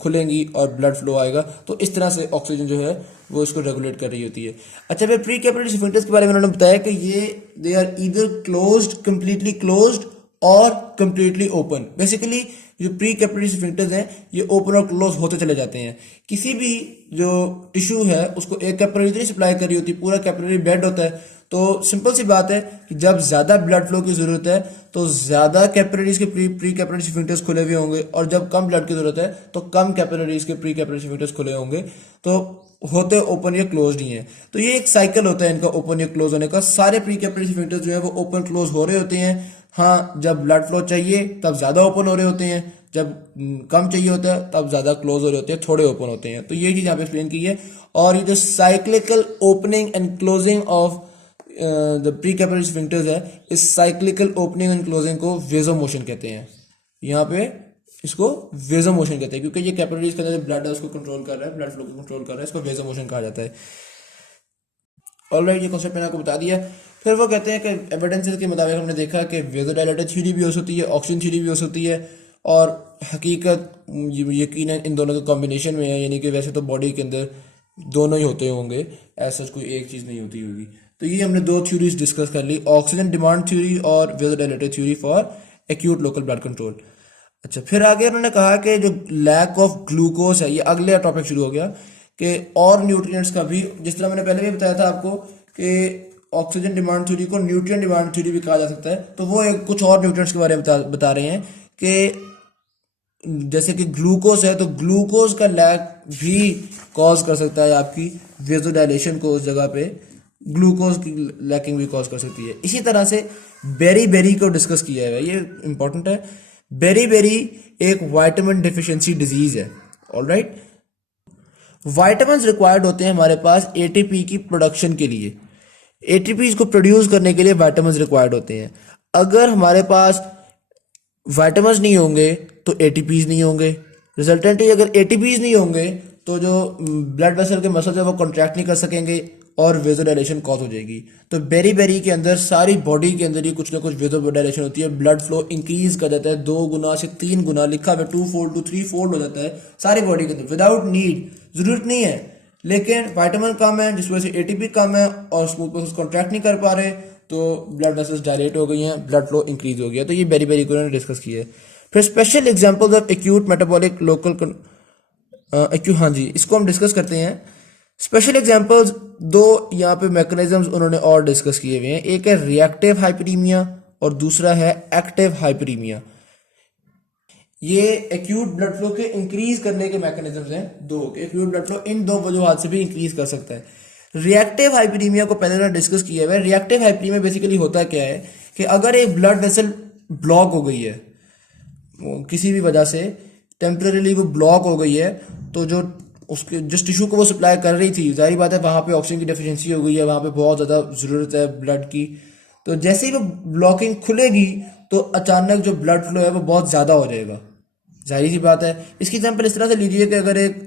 खुलेंगी और ब्लड फ्लो आएगा। तो इस तरह से ऑक्सीजन जो है वो इसको रेगुलेट कर रही होती है। अच्छा, फिर प्री कैपिलरी स्फिंक्टर्स के बारे में उन्होंने बताया कि ये they are either closed, completely closed और कंप्लीटली ओपन। बेसिकली जो प्री कैपिलरी स्फिंक्टर्स हैं ये ओपन और क्लोज होते चले जाते हैं। किसी भी जो टिश्यू है उसको एक कैपिलरी नहीं सप्लाई कर रही होती, पूरा कैपिलरी बेड होता है, तो सिंपल सी बात है कि जब ज़्यादा ब्लड फ्लो की ज़रूरत है तो ज़्यादा कैपिलरीज के प्री कैपिलरी स्फिंक्टर्स खुले हुए होंगे, और जब कम ब्लड की ज़रूरत है तो कम कैपिलरीज के प्री कैपिलरी स्फिंक्टर्स खुले होंगे। तो होते ओपन या क्लोज नहीं है। तो ये एक साइकिल होता है इनका ओपन या क्लोज होने का। सारे प्री कैपिलरी स्फिंक्टर्स जो है वो ओपन क्लोज हो रहे होते हैं। हाँ, जब ब्लड फ्लो चाहिए तब ज़्यादा ओपन हो रहे होते हैं, जब कम चाहिए होता है तब ज़्यादा क्लोज हो रहे होते हैं, थोड़े ओपन होते हैं। तो ये चीज़ यहाँ पे एक्सप्लेन की है। और ये जो cyclical opening and closing of the pre capillary sphincters है, इस साइक्लिकल ओपनिंग एंड क्लोजिंग को वेजो मोशन कहते हैं। यहाँ पे इसको वेजो मोशन कहते हैं, क्योंकि ये कैपिलरीज के अंदर ब्लड है उसको कंट्रोल कर रहा है, ब्लड फ्लो को कंट्रोल कर रहा है, इसको वेजो मोशन कहा जाता है। ऑलराइट, ये कॉन्सेप्ट मैंने आपको बता दिया। फिर वो कहते हैं कि एविडेंसेस के मुताबिक हमने देखा कि वेजोडाइलेटर थ्योरी भी हो सकती है, ऑक्सीजन थ्योरी भी हो सकती है, और हकीकत यकीनन इन दोनों के कॉम्बिनेशन में है। यानी कि वैसे तो बॉडी के अंदर दोनों ही होते होंगे, ऐसा कोई एक चीज़ नहीं होती होगी। तो ये हमने दो थ्योरीज डिस्कस कर ली, ऑक्सीजन डिमांड थ्योरी और vasodilator theory for acute local blood control. अच्छा, फिर आगे उन्होंने कहा कि जो लैक ऑफ ग्लूकोज है, ये अगले टॉपिक शुरू हो गया कि और न्यूट्रिएंट्स का भी, जिस तरह मैंने पहले भी बताया था आपको कि ऑक्सीजन डिमांड थ्योरी को न्यूट्रिएंट डिमांड थ्योरी भी कहा जा सकता है। तो वो एक कुछ और न्यूट्रिएंट्स के बारे में बता रहे हैं कि जैसे कि ग्लूकोज है, तो ग्लूकोज का लैक भी कॉज कर सकता है आपकी वेजोडाइलेशन को, उस जगह पे ग्लूकोज की लैकिंग भी कॉज कर सकती है। इसी तरह से बेरी को डिस्कस किया है, ये इंपॉर्टेंट है। बेरी एक विटामिन डिफिशिएंसी डिजीज है। ऑलराइट, विटामिन रिक्वायर्ड होते हैं हमारे पास एटीपी की प्रोडक्शन के लिए। एटीपी को प्रोड्यूस करने के लिए विटामिन रिक्वायर्ड होते हैं। अगर हमारे पास विटामिन नहीं होंगे तो एटीपीज नहीं होंगे। रिजल्टेंटली अगर एटीपीज नहीं होंगे तो जो ब्लड वेसल के मसल्स है वो कॉन्ट्रैक्ट नहीं कर सकेंगे और वेजोडाइलेशन कॉज हो जाएगी। तो बेरी के अंदर सारी बॉडी के अंदर ही कुछ ना कुछ वेजोडाइलेशन होती है। ब्लड फ्लो इंक्रीज कर जाता है 2 गुना से 3 गुना, लिखा हुआ 2 फोल्ड to 3 फोल्ड हो जाता है सारी बॉडी के अंदर विदाउट नीड, जरूरत नहीं है। लेकिन विटामिन कम है जिस वजह से एटीपी कम है और स्मूथ मसल्स कॉन्ट्रैक्ट नहीं कर पा रहे, तो ब्लड वेसल्स डायलेट हो गई हैं, ब्लड फ्लो इंक्रीज हो गया। तो ये बेरी को उन्होंने डिस्कस किया है। फिर special examples of acute metabolic local हाँ जी, इसको हम डिस्कस करते हैं। स्पेशल एग्जांपल्स दो यहाँ पे मैकेनिज्म्स उन्होंने और डिस्कस किए हुए हैं। एक है रिएक्टिव हाइपरीमिया और दूसरा है एक्टिव हाइपरीमिया। ये एक्यूट ब्लड फ्लो के इंक्रीज करने के मैकेनिज्म्स हैं दो। एक्यूट ब्लड फ्लो इन दो वजूहात से भी इंक्रीज कर सकता है। रिएक्टिव हाइपरीमिया को पहले उन्होंने डिस्कस किया हुआ है। रिएक्टिव हाइपरीमिया बेसिकली होता क्या है कि अगर एक ब्लड वेसल ब्लॉक हो गई है, किसी भी वजह से टेम्परेरीली वो ब्लॉक हो गई है, तो जो उसके जिस टिश्यू को वो सप्लाई कर रही थी, जाहिर बात है वहाँ पे ऑक्सीजन की डेफिशिएंसी हो गई है, वहाँ पे बहुत ज़्यादा ज़रूरत है ब्लड की। तो जैसे ही वो ब्लॉकिंग खुलेगी तो अचानक जो ब्लड फ्लो है वो बहुत ज़्यादा हो जाएगा, जाहिर सी बात है। इसकी एग्जाम्पल इस तरह से लीजिए कि अगर एक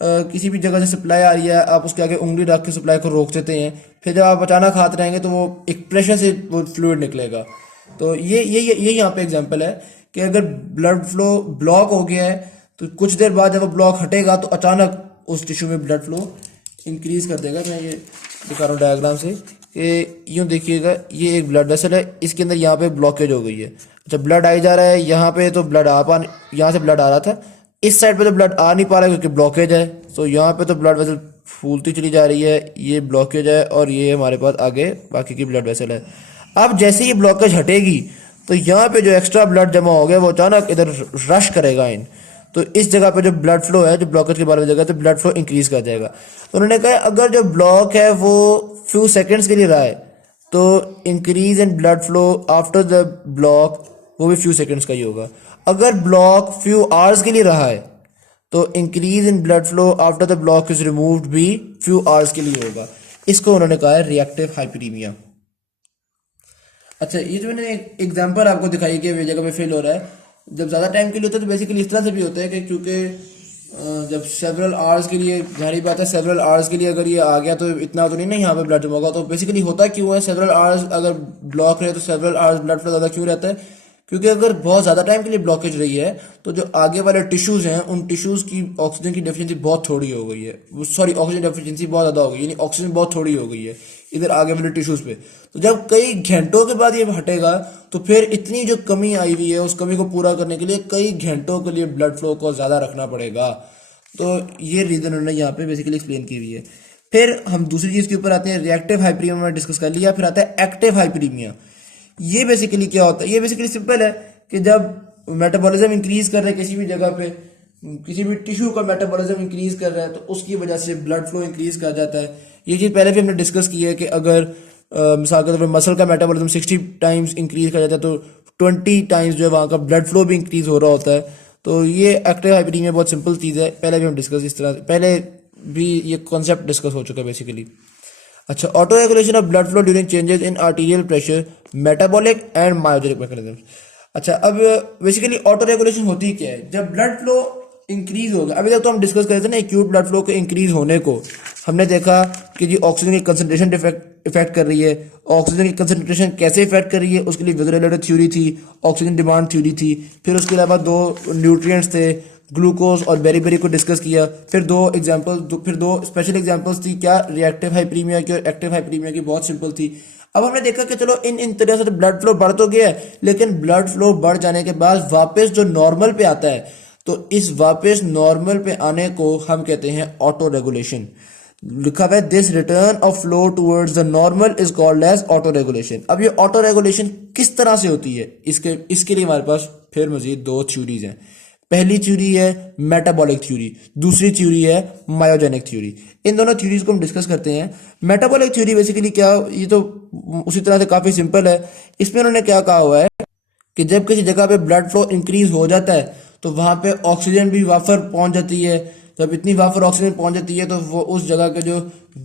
किसी भी जगह से सप्लाई आ रही है, आप उसके आगे उंगली रख के सप्लाई को रोक देते हैं, फिर जब आप अचानक हाथ रहेंगे तो वो एक प्रेशर से वो फ्लूइड निकलेगा। तो ये यहाँ पे एग्जाम्पल है कि अगर ब्लड फ्लो ब्लॉक हो गया है तो कुछ देर बाद जब वो ब्लॉक हटेगा तो अचानक उस टिश्यू में ब्लड फ्लो इंक्रीज कर देगा। मैं ये दिखा रहा हूँ डायग्राम से कि यूँ देखिएगा, ये एक ब्लड वेसल है, इसके अंदर यहाँ पे ब्लॉकेज हो गई है। अच्छा, ब्लड आई जा रहा है यहाँ पे, तो ब्लड यहाँ से ब्लड आ रहा था, इस साइड पे तो ब्लड आ नहीं पा रहा है क्योंकि ब्लॉकेज है। तो यहाँ पे तो ब्लड वेसल फूलती चली जा रही है, ये ब्लॉकेज है और ये हमारे पास आगे बाकी की ब्लड वेसल है। अब जैसे ये ब्लॉकेज हटेगी तो यहाँ पे जो एक्स्ट्रा ब्लड जमा हो गया वो अचानक इधर रश करेगा इन, तो इस जगह पे जो ब्लड फ्लो है, जो ब्लॉकेज के बारे में जगह, तो ब्लड फ्लो इंक्रीज कर जाएगा। तो उन्होंने कहा अगर जो ब्लॉक है वो फ्यू सेकंड्स के लिए रहा है तो increase in blood flow after the block वो भी फ्यू सेकंड्स का ही होगा। अगर ब्लॉक फ्यू आवर्स के लिए रहा है तो increase in blood flow after the block is removed भी फ्यू आवर्स के लिए होगा। इसको उन्होंने कहा है रिएक्टिव हाइपरीमिया। अच्छा, ये जो मैंने एक एग्जांपल आपको दिखाई कि वे जगह पे फेल हो रहा है, जब ज़्यादा टाइम के लिए होता है तो बेसिकली इस तरह से भी होता है कि क्योंकि जब सेवरल आवर्स के लिए, जाहिर बात है सेवरल आवर्स के लिए अगर ये आ गया तो इतना तो नहीं यहाँ पे ब्लड जमा होगा। तो बेसिकली होता क्यों है, सेवरल आवर्स अगर ब्लॉक रहे तो सेवरल आवर्स ब्लड फ्लो ज़्यादा क्यों रहता है, क्योंकि अगर बहुत ज़्यादा टाइम के लिए ब्लॉकेज रही है तो जो आगे वाले टिश्यूज़ हैं उन टिश्यूज़ की ऑक्सीजन की डेफिशिएंसी बहुत थोड़ी हो गई है, सॉरी ऑक्सीजन डेफिशिएंसी बहुत ज़्यादा हो गई, यानी ऑक्सीजन बहुत थोड़ी हो गई है इधर आगे वाले टिश्यूज़ पे। तो जब कई घंटों के बाद ये हटेगा तो फिर इतनी जो कमी आई हुई है उस कमी को पूरा करने के लिए कई घंटों के लिए ब्लड फ्लो को ज़्यादा रखना पड़ेगा। तो ये रीज़न उन्होंने यहाँ पे बेसिकली एक्सप्लेन की हुई है। फिर हम दूसरी चीज़ के ऊपर आते हैं, रिएक्टिव हाइपरीमिया में डिस्कस कर लिया, फिर आता है एक्टिव हाइपरीमिया। ये बेसिकली क्या होता है, ये बेसिकली सिंपल है कि जब मेटाबॉलिज्म इंक्रीज कर रहा है किसी भी जगह पे, किसी भी टिश्यू का मेटाबॉलिज्म इंक्रीज कर रहा है, तो उसकी वजह से ब्लड फ्लो इंक्रीज कर जाता है। ये चीज़ पहले भी हमने डिस्कस की है कि अगर मिसाल के तौर पर मसल का मेटाबॉलिज्म 60 टाइम्स इंक्रीज कर जाता है तो 20 टाइम्स जो है वहाँ का ब्लड फ्लो भी इंक्रीज हो रहा होता है। तो ये एक्टिव हाइपरीमिया बहुत सिंपल चीज़ है, पहले भी हम डिस्कस इस तरह पहले भी ये कॉन्सेप्ट डिस्कस हो चुका है बेसिकली। अच्छा, auto regulation of blood flow during changes in arterial pressure, metabolic and myogenic mechanism. अच्छा, अब बेसिकली ऑटो रेगुलेशन होती क्या है, जब ब्लड फ्लो इंक्रीज होगा। अभी तक तो हम डिस्कस कर रहे थे ना एक्यूट ब्लड फ्लो के इंक्रीज होने को, हमने देखा कि जी ऑक्सीजन की कंसंट्रेशन इफेक्ट कर रही है। ऑक्सीजन की कंसंट्रेशन कैसे इफेक्ट कर रही है, उसके लिए विजुअल थ्योरी थी, ऑक्सीजन डिमांड थ्योरी थी। फिर उसके अलावा दो न्यूट्रिएंट्स थे, ग्लूकोज और बेरी को डिस्कस किया। फिर दो स्पेशल एग्जांपल्स थी, क्या रिएक्टिव हाइपरीमिया की और एक्टिव हाइपरीमिया की, बहुत सिंपल थी। अब हमने देखा कि चलो इन तरह से तो ब्लड फ्लो बढ़ तो गया है, लेकिन ब्लड फ्लो बढ़ जाने के बाद वापस जो नॉर्मल पे आता है, तो इस वापस नॉर्मल पे आने को हम कहते हैं ऑटो रेगुलेशन। लिखा हुआ है this return of flow towards the normal is called as auto regulation. अब ये ऑटो रेगुलेशन किस तरह से होती है, इसके लिए हमारे पास फिर मजीद दो थ्योरीज हैं। पहली थ्योरी है मेटाबॉलिक थ्योरी, दूसरी थ्योरी है मायोजेनिक थ्योरी। इन दोनों थ्योरीज को हम डिस्कस करते हैं। मेटाबॉलिक थ्योरी बेसिकली क्या, ये तो उसी तरह से काफी सिंपल है। इसमें उन्होंने क्या कहा हुआ है कि जब किसी जगह पे ब्लड फ्लो इंक्रीज हो जाता है तो वहां पे ऑक्सीजन भी वाफर पहुंच जाती है। जब इतनी वाफर ऑक्सीजन पहुंच जाती है तो वो उस जगह के जो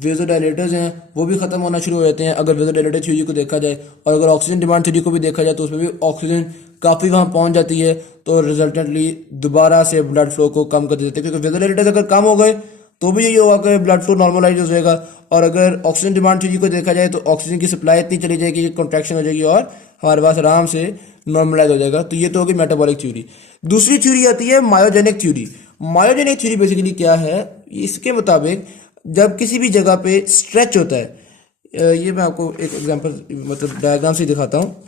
वेजोडाइलेटर्स हैं वो भी खत्म होना शुरू हो जाते हैं, अगर वेजोडाइलेटर थ्योरी को देखा जाए। और अगर ऑक्सीजन डिमांड थ्योरी को भी देखा जाए तो उसमें भी ऑक्सीजन काफ़ी वहाँ पहुंच जाती है, तो रिजल्टेंटली दोबारा से ब्लड फ्लो को कम कर देते हैं, क्योंकि वेजोडाइलेटर्स अगर कम हो गए तो भी यही होगा कि ब्लड फ्लो नॉर्मलाइज हो जाएगा। और अगर ऑक्सीजन डिमांड थ्योरी को देखा जाए तो ऑक्सीजन की सप्लाई इतनी चली जाएगी कि कॉन्ट्रैक्शन हो जाएगी और हमारे पास आराम से नॉर्मलाइज हो जाएगा। तो ये तो होगी मेटाबॉलिक थ्योरी। दूसरी थ्योरी आती है myogenic theory. Myogenic theory basically क्या है, इसके मुताबिक जब किसी भी जगह पे स्ट्रेच होता है, ये मैं आपको एक एग्जांपल मतलब डायग्राम से दिखाता हूँ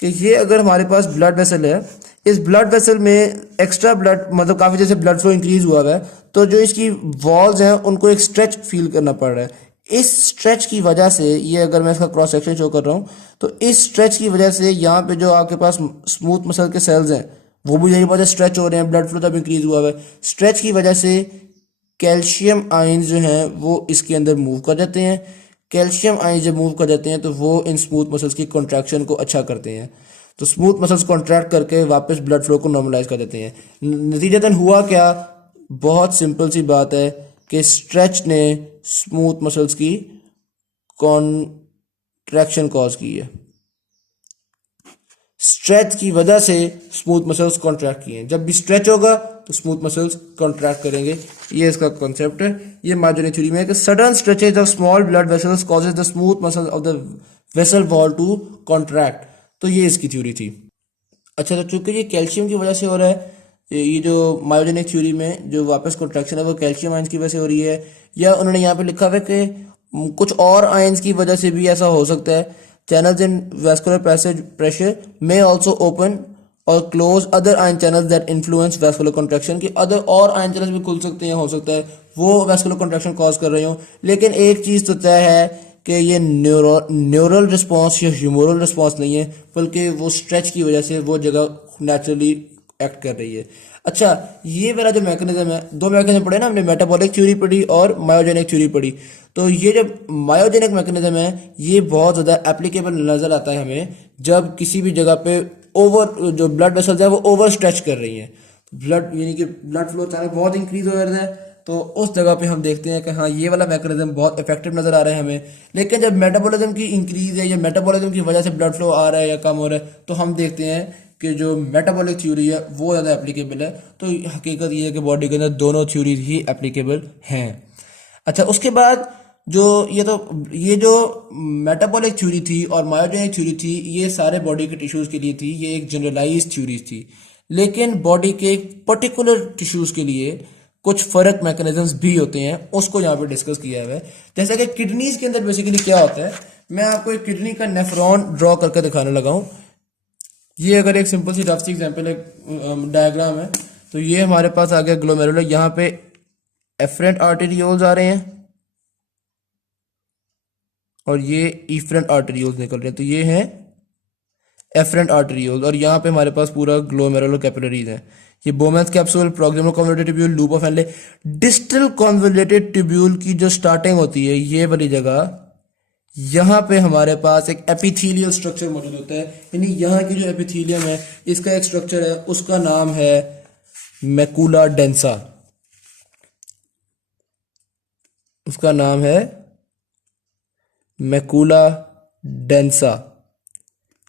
कि ये अगर हमारे पास ब्लड वेसल है, इस ब्लड वेसल में एक्स्ट्रा ब्लड मतलब काफ़ी जैसे ब्लड फ्लो इंक्रीज हुआ है, तो जो इसकी वॉल्स हैं उनको एक स्ट्रेच फील करना पड़ रहा है। इस स्ट्रेच की वजह से, ये अगर मैं इसका क्रॉस सेक्शन शो कर रहा हूँ, तो इस स्ट्रेच की वजह से यहाँ पे जो आपके पास स्मूथ मसल के सेल्स हैं वो भी यही वजह स्ट्रेच हो रहे हैं, ब्लड फ्लो तब इंक्रीज हुआ है। स्ट्रेच की वजह से कैल्शियम आयंस जो हैं वो इसके अंदर मूव कर जाते हैं। कैल्शियम आयंस जब मूव कर जाते हैं तो वो इन स्मूथ मसल्स की कॉन्ट्रैक्शन को अच्छा करते हैं, तो स्मूथ मसल्स कॉन्ट्रैक्ट करके वापस ब्लड फ्लो को नॉर्मलाइज कर देते हैं। नतीजतन हुआ क्या, बहुत सिंपल सी बात है कि स्ट्रेच ने स्मूथ मसल्स की कॉन्ट्रैक्शन कॉज की है। स्ट्रेच की वजह से स्मूथ मसल्स कॉन्ट्रैक्ट किए हैं। जब भी स्ट्रेच होगा तो स्मूथ मसल्स कॉन्ट्रैक्ट करेंगे। ये इसका कॉन्सेप्ट है। ये मायोजेनिक थ्योरी में है कि sudden stretches of small blood vessels causes the smooth muscles of the vessel wall to contract. तो ये इसकी थ्योरी थी। अच्छा, तो चूंकि ये कैल्शियम की वजह से हो रहा है, ये जो मायोजेनिक थ्योरी में जो वापस कॉन्ट्रैक्शन है वो कैल्शियम आयंस की वजह से हो रही है, या उन्होंने यहाँ पे लिखा हुआ है कि कुछ और आयंस की वजह से भी ऐसा हो सकता है। Channels in vascular passage pressure may also open और close other ion channels that influence vascular contraction, की अदर और आयन चैनल्स भी खुल सकते हैं, हो सकता है वो वैस्कुलर कॉन्ट्रैक्शन कॉज कर रहे हो। लेकिन एक चीज़ तो तय है कि ये न्यूरल रिस्पॉन्स या ह्यूमोरल रिस्पॉन्स नहीं है, बल्कि वो स्ट्रेच की वजह से वो जगह नेचुरली एक्ट कर रही है। अच्छा, ये वाला जो मैकेनिज्म है, दो मैकेनिज्म पढ़े ना हमने, मेटाबॉलिक थ्योरी पढ़ी और मायोजेनिक थ्योरी पढ़ी। तो ये जब मायोजेनिक मैकेनिज्म है ये बहुत ज़्यादा एप्लीकेबल नज़र आता है हमें जब किसी भी जगह पे ओवर जो ब्लड वेसल्स है वो ओवर स्ट्रेच कर रही हैं, ब्लड यानी कि ब्लड फ्लो अचानक बहुत इंक्रीज हो रहा है, तो उस जगह पे हम देखते हैं कि हाँ ये वाला मैकेनिज्म बहुत इफेक्टिव नज़र आ रहा है हमें। लेकिन जब मेटाबॉलिज्म की इंक्रीज है या मेटाबॉलिज्म की वजह से ब्लड फ्लो आ रहा है या कम हो रहा है, तो हम देखते हैं कि जो मेटाबॉलिक थ्योरी है वो ज़्यादा एप्लीकेबल है। तो हकीकत ये है कि बॉडी के अंदर दोनों थ्योरीज ही एप्लीकेबल हैं। अच्छा, उसके बाद ये जो मेटाबॉलिक थ्योरी थी और मायोजेनिक थ्योरी थी, ये सारे बॉडी के टिश्यूज़ के लिए थी, ये एक जनरलाइज थ्योरीज थी। लेकिन बॉडी के पर्टिकुलर टिश्यूज़ के लिए कुछ फर्क मैकेनिज्म्स भी होते हैं, उसको यहाँ पे डिस्कस किया है। जैसे कि किडनीज के अंदर बेसिकली क्या होता है, मैं आपको एक किडनी का नेफ्रॉन ड्रॉ करके दिखाने लगा हूँ। ये अगर एक सिंपल सी रफ सी एग्जांपल एक डायग्राम है, तो ये हमारे पास आ गया ग्लोमेरुलर, यहाँ पे एफरेंट आर्टेरियोल्स आ रहे हैं, और ये इफरेंट आर्टेरियोल्स निकल रहे हैं, तो ये हैं एफरेंट आर्टेरियोल्स, और यहाँ पे हमारे पास पूरा ग्लोमेरुलर कैपिलरीज है। ये बोमेंस capsule, proximal convoluted tubule, loop of Henle, distal convoluted tubule की जो स्टार्टिंग होती है ये वाली जगह, यहाँ पे हमारे पास एक एपिथेलियल स्ट्रक्चर मौजूद होता है। यानी यहाँ की जो एपिथेलियम है इसका एक स्ट्रक्चर है, उसका नाम है मैकुला डेंसा। उसका नाम है मैकुला डेंसा।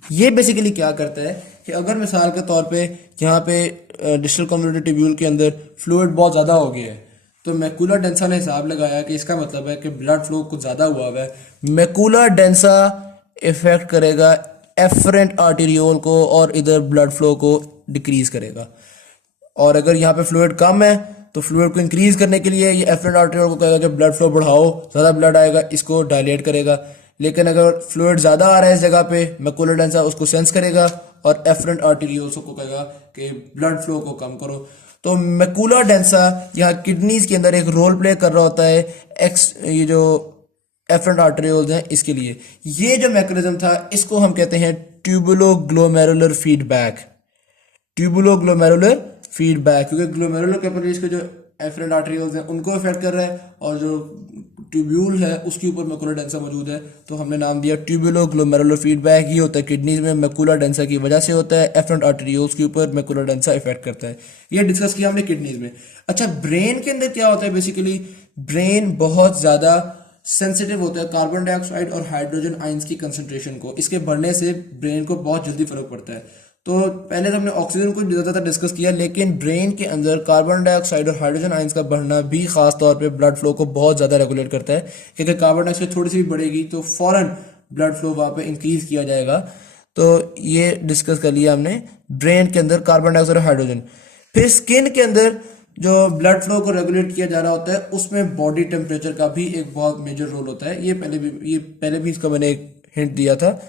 ये बेसिकली क्या करता है कि अगर मिसाल के तौर पे यहाँ पे डिस्टल कन्वोल्यूटेड ट्यूब्यूल के अंदर फ्लूइड बहुत ज़्यादा हो गया है, तो मैकुला डेंसा ने हिसाब लगाया कि इसका मतलब है कि ब्लड फ्लो कुछ ज़्यादा हुआ है। मैकुला डेंसा इफेक्ट करेगा एफरेंट आर्टेरियोल को और इधर ब्लड फ्लो को डिक्रीज करेगा। और अगर यहाँ पे फ्लूइड कम है तो फ्लूइड को इंक्रीज करने के लिए ये एफरेंट आर्टेरियोल को कहेगा कि ब्लड फ्लो बढ़ाओ, ज़्यादा ब्लड आएगा, इसको डायलेट करेगा। लेकिन अगर फ्लूइड ज़्यादा आ रहा है इस जगह पे, मैकुला डेंसा उसको सेंस करेगा और एफरेंट आर्टेरियोल्स को कहेगा कि ब्लड फ्लो को कम करो। तो मैकुला डेंसा यहाँ किडनीज के अंदर एक रोल प्ले कर रहा होता है ये जो एफरेंट आर्टेरियोल्स हैं इसके लिए। ये जो मैकेनिज्म था इसको हम कहते हैं ट्यूबुलोग्लोमेरुलर फीडबैक। ट्यूबुलोग्लोमेरुलर फीडबैक, क्योंकि ग्लोमेरुलर कैपिलरीज के जो एफरेंट आर्टेरियोल्स हैं उनको अफेक्ट कर रहा है और जो ट्यूब्यूल है उसके ऊपर मैकुला डेंसा मौजूद है, तो हमने नाम दिया ट्यूबुलोग्लोमेरुलर फीडबैक। ये होता है किडनीज में, मैकुला डेंसा की वजह से होता है, एफरेंट आर्टेरियोल्स के ऊपर मैकुला डेंसा इफेक्ट करता है। ये डिस्कस किया हमने किडनीज में। अच्छा, ब्रेन के अंदर क्या होता है? बेसिकली ब्रेन बहुत ज्यादा सेंसिटिव होता है कार्बन डाइऑक्साइड और हाइड्रोजन आयंस की कंसंट्रेशन को। इसके बढ़ने से ब्रेन को बहुत जल्दी फर्क पड़ता है। तो पहले तो हमने ऑक्सीजन को ज़्यादा डिस्कस किया, लेकिन ब्रेन के अंदर कार्बन डाइऑक्साइड और हाइड्रोजन आयंस का बढ़ना भी खास तौर पे ब्लड फ्लो को बहुत ज़्यादा रेगुलेट करता है, क्योंकि कार्बन डाइऑक्साइड थोड़ी सी भी बढ़ेगी तो फौरन ब्लड फ्लो वहाँ पे इंक्रीज किया जाएगा। तो ये डिस्कस कर लिया हमने ब्रेन के अंदर कार्बन डाइऑक्साइड और हाइड्रोजन। फिर स्किन के अंदर जो ब्लड फ्लो को रेगुलेट किया जा रहा होता है उसमें बॉडी टेम्परेचर का भी एक बहुत मेजर रोल होता है। ये पहले भी इसका मैंने एक हिंट दिया था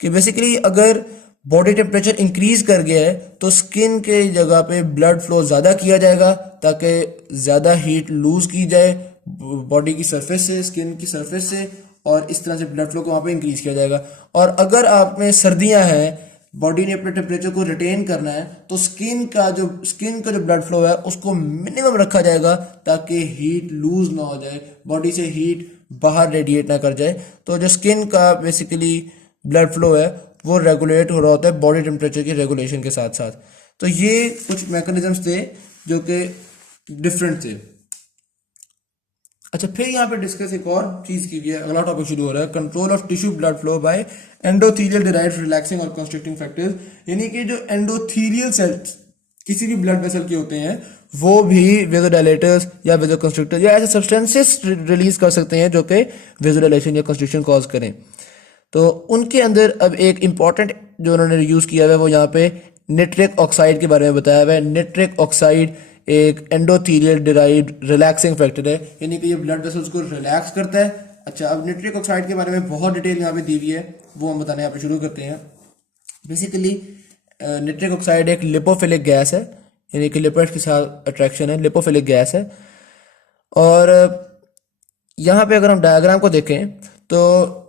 कि बेसिकली अगर बॉडी टेम्परेचर इंक्रीज कर गया है तो स्किन के जगह पे ब्लड फ्लो ज़्यादा किया जाएगा ताकि ज़्यादा हीट लूज की जाए बॉडी की सरफेस से, स्किन की सरफेस से, और इस तरह से ब्लड फ्लो को वहाँ पे इंक्रीज किया जाएगा। और अगर आप में सर्दियाँ हैं, बॉडी ने अपने टेम्परेचर को रिटेन करना है, तो स्किन का जो ब्लड फ्लो है उसको मिनिमम रखा जाएगा ताकि हीट लूज ना हो जाए, बॉडी से हीट बाहर रेडिएट ना कर जाए। तो जो स्किन का बेसिकली ब्लड फ्लो है वो रेगुलेट हो रहा होता है बॉडी टेम्परेचर की रेगुलेशन के साथ साथ। तो ये कुछ मैकेनिज्म्स थे जो कि डिफरेंट थे। अच्छा, फिर यहाँ पे डिस्कस एक और चीज की गई है, अगला टॉपिक शुरू हो रहा है, control of tissue blood flow bye endothelial derived relaxing और कंस्ट्रिक्टिंग फैक्टर्स। यानी कि जो एंडोथेलियल सेल्स किसी भी ब्लड वेसल के होते हैं वो भी वेजोडाइलेटर्स या वेजोकंस्ट्रिक्टर्स या ऐसे सब्सटेंसेस रिलीज कर सकते हैं जो कि वेजोडाइलेशन या कंस्ट्रिक्शन कॉज करें। तो उनके अंदर अब एक इंपॉर्टेंट जो उन्होंने यूज किया हुआ है वो यहाँ पे निट्रिक ऑक्साइड के बारे में बताया हुआ है। निट्रिक ऑक्साइड एक एंडोथेलियल डिराइव्ड रिलैक्सिंग फैक्टर है, यानी कि ये ब्लड वेसल्स को रिलैक्स करता है। अच्छा, अब निट्रिक ऑक्साइड के बारे में बहुत डिटेल यहाँ पे दी हुई है, वो हम बताने यहाँ पे शुरू करते हैं। बेसिकली निट्रिक ऑक्साइड एक लिपोफिलिक गैस है, यानी कि लिपिड्स के साथ अट्रैक्शन है, लिपोफिलिक गैस है। और यहाँ पे अगर हम डायग्राम को देखें तो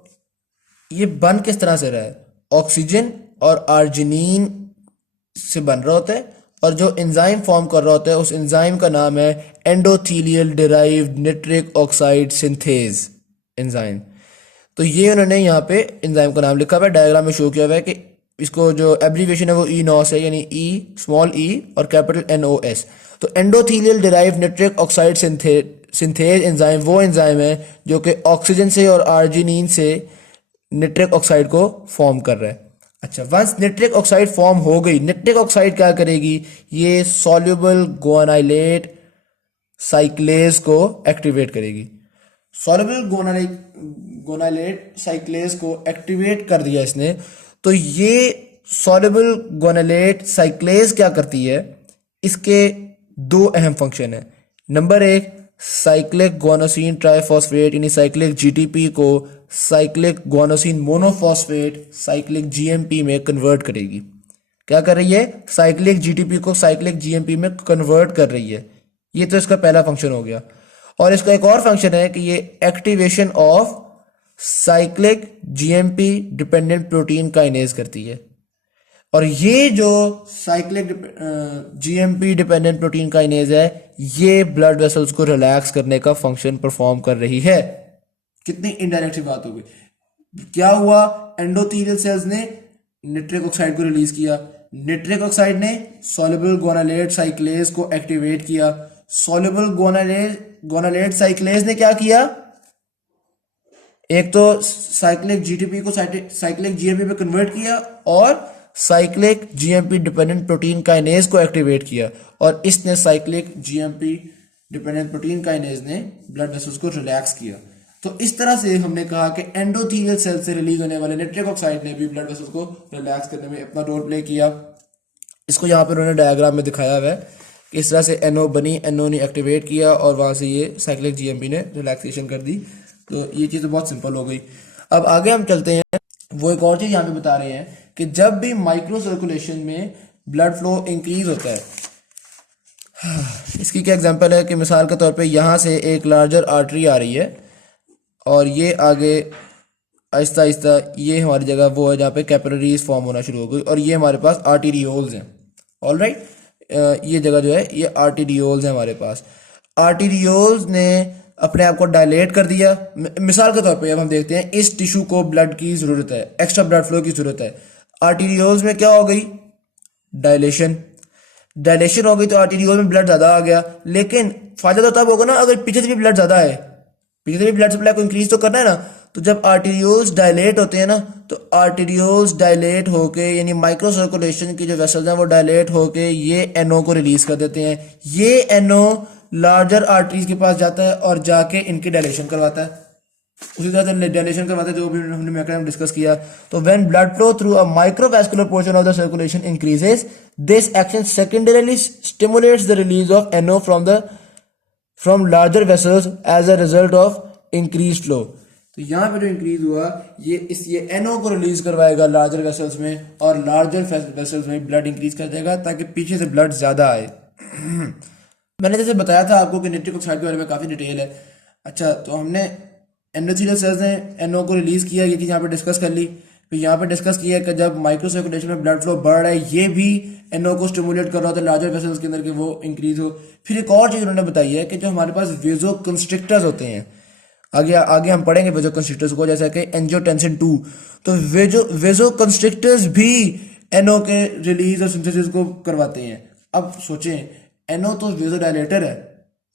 ये बन किस तरह से रहा है, ऑक्सीजन और आर्जिनिन से बन रहा होता है, और जो एंजाइम फॉर्म कर रहा होता है उस एंजाइम का नाम है endothelial derived nitric oxide synthase enzyme. तो ये उन्होंने यहाँ पे एंजाइम का नाम लिखा हुआ है, डायग्राम में शो किया हुआ है कि इसको जो एब्रीविएशन है वो ENOS है, यानी ई स्मॉल ई और कैपिटल NOS। तो endothelial derived nitric oxide synthase enzyme वो एंजाइम है जो कि ऑक्सीजन से और आर्जिनिन से निट्रिक ऑक्साइड को फॉर्म कर रहा है। अच्छा, वंस निट्रिक ऑक्साइड फॉर्म हो गई, निट्रिक ऑक्साइड क्या करेगी, ये सॉल्युबल गुआनाइलेट साइक्लेज को एक्टिवेट करेगी। सॉल्युबल गुआनाइलेट साइक्लेज को एक्टिवेट कर दिया इसने, तो ये सॉल्युबल गुआनाइलेट साइक्लेज क्या करती है, इसके दो अहम फंक्शन है। नंबर एक, साइक्लिक गुआनोसिन ट्राइफॉस्फेट यानी साइक्लिक GTP को cyclic guanosine monophosphate cyclic GMP में कन्वर्ट करेगी। क्या कर रही है, साइक्लिक GTP को साइक्लिक GMP में कन्वर्ट कर रही है। ये तो इसका पहला फंक्शन हो गया। और इसका एक और फंक्शन है कि ये activation of cyclic GMP dependent protein kinase करती है। और ये जो cyclic GMP dependent protein kinase है, ये ब्लड वेसल्स को रिलैक्स करने का फंक्शन परफॉर्म कर रही है। कितनी इनडायरेक्ट सी बात हो गई। क्या हुआ, एंडोथेलियल सेल्स ने निट्रिक ऑक्साइड को रिलीज किया, निट्रिक ऑक्साइड ने सॉल्युबल गोनालेट साइक्लेज को एक्टिवेट किया, सॉल्युबल गोनालेट साइक्लेज ने क्या किया, एक तो साइक्लिक जीटीपी को साइक्लिक जीएमपी पे कन्वर्ट किया और cyclic GMP dependent protein kinase को एक्टिवेट किया, और इसने cyclic GMP dependent protein kinase ने ब्लड वेसल्स को रिलैक्स किया। तो इस तरह से हमने कहा कि एंडोथेलियल सेल से रिलीज होने वाले निट्रिक ऑक्साइड ने भी ब्लड वेसल्स को रिलैक्स करने में अपना रोल प्ले किया। इसको यहाँ पे उन्होंने डायग्राम में दिखाया हुआ है कि इस तरह से एनओ बनी, एनओ ने एक्टिवेट किया और वहां से ये साइक्लिक जीएमपी ने रिलैक्सेशन कर दी। तो ये चीज़ बहुत सिंपल हो गई। अब आगे हम चलते हैं, वो एक और चीज़ यहाँ पे बता रहे हैं कि जब भी माइक्रो सर्कुलेशन में ब्लड फ्लो इंक्रीज होता है, इसकी क्या एग्जांपल है कि मिसाल के तौर पे यहाँ से एक लार्जर आर्टरी आ रही है और ये आगे आहिस्ता आहिस्ता ये हमारी जगह वो है जहाँ पे कैपिलरीज फॉर्म होना शुरू हो गई, और ये हमारे पास आर्टीरियोल्स हैं। ऑलराइट, ये जगह जो है ये आर्टीरियोल्स हैं हमारे पास। आर्टीरियोल्स ने अपने आप को डायलेट कर दिया। मिसाल के तौर पे अब हम देखते हैं इस टिश्यू को ब्लड की जरूरत है, एक्स्ट्रा ब्लड फ्लो की जरूरत है। आर्टीरियोल्स में क्या हो गई, डायलेशन हो गई, तो आर्टीरियोल में ब्लड ज्यादा आ गया। लेकिन फायदा तो तब होगा ना अगर पीछे से भी ब्लड ज्यादा है, पीछे से भी ब्लड सप्लाई को इंक्रीज तो करना है ना। तो जब आर्टीरियोल्स डायलेट होते हैं ना, तो आर्टीरियोल्स डायलेट होके यानी माइक्रो सर्कुलेशन की जो वेसल्स हैं वो डायलेट होके ये एनओ को रिलीज कर देते हैं। ये एनओ लार्जर आर्टरीज के पास जाता है और जाके इनकी डायलेशन करवाता है। उसी तरह से डायलेशन करवाता है जो भी हमने मैकेनिज्म डिस्कस किया। तो when blood flow through a microvascular portion of the circulation increases, this action secondarily stimulates the release of NO from larger vessels as a result of increase flow. तो यहाँ पे जो इंक्रीज हुआ ये एनओ को रिलीज करवाएगा लार्जर वेसल्स में, और लार्जर वेसल्स में ब्लड इंक्रीज कर देगा ताकि पीछे से ब्लड ज्यादा आए। मैंने जैसे बताया था आपको कि निट्रिक ऑक्साइड के बारे में काफी डिटेल है। अच्छा, तो हमने एंडोथेलियल सेल्स ने एनओ को रिलीज किया, ये चीज यहाँ पे डिस्कस कर ली। फिर यहाँ पे डिस्कस किया कि जब माइक्रो सर्कुलेशन में ब्लड फ्लो बढ़ रहा है, ये भी एनओ को स्टिमुलेट कर रहा होता है लार्जर वेसल्स के अंदर कि वो इंक्रीज हो। फिर एक और चीज उन्होंने बताई है कि जो हमारे पास वेजो कंस्ट्रिक्टर्स होते हैं, आगे हम पढ़ेंगे वेजो कंस्ट्रिक्टर्स को, जैसा कि एंजियोटेंसिन 2। तो वेजो कंस्ट्रिक्टर्स भी एनओ के रिलीज और सिंथेसिस को करवाते हैं। अब सोचें, एनओ तो वेजो डायलेटर है,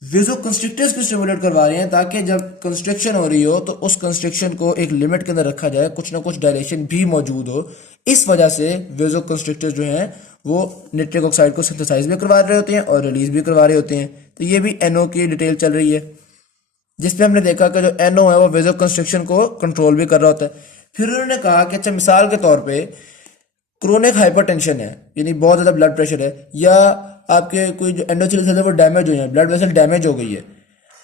वेजो कंस्ट्रिक्टर्स को स्टिमुलेट करवा रहे हैं ताकि जब कंस्ट्रक्शन हो रही हो तो उस कंस्ट्रक्शन को एक लिमिट के अंदर रखा जाए, कुछ ना कुछ डायलेशन भी मौजूद हो। इस वजह से वेजो कंस्ट्रिक्टर्स जो हैं वो निट्रिक ऑक्साइड को सिंथेसाइज भी करवा रहे होते हैं और रिलीज भी करवा रहे होते हैं। तो ये भी एनओ की डिटेल चल रही है, जिसपे हमने देखा कि जो एनओ है वो वेजो कंस्ट्रक्शन को कंट्रोल भी कर रहा होता है। फिर उन्होंने कहा कि अच्छा, मिसाल के तौर पे क्रोनिक हाइपरटेंशन है, यानी बहुत ज्यादा ब्लड प्रेशर है, या आपके कोई जो एंडोथेलियल सेल है वो डैमेज हो जाए, ब्लड वेसल डैमेज हो गई है।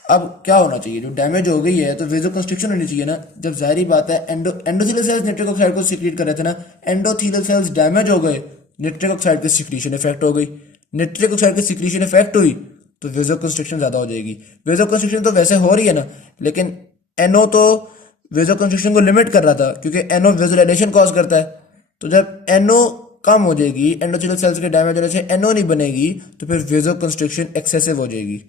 अब क्या होना चाहिए, जो डैमेज हो गई है तो वेजो कंस्ट्रिक्शन होनी चाहिए ना। जब जाहिर बात है एंडोथेलियल सेल्स निट्रिक ऑक्साइड को सीक्रेट कर रहे थे ना, एंडोथेलियल सेल्स डैमेज हो गए, निट्रिक ऑक्साइड की सिक्रीशन इफेक्ट हो गई। निट्रिक ऑक्साइड की सिक्रीशन इफेक्ट हुई तो वेजो कंस्ट्रिक्शन ज्यादा हो जाएगी। वेजो कंस्ट्रिक्शन तो वैसे हो रही है ना, लेकिन एनओ तो वेजो कंस्ट्रिक्शन को लिमिट कर रहा था क्योंकि एनओ वेजोडाइलेशन कॉज करता है। तो जब एनओ कम हो जाएगी, एंडोथेलियल सेल्स के डैमेज होने से एनओ नहीं बनेगी, तो फिर वेजो कंस्ट्रिक्शन एक्सेसिव हो जाएगी।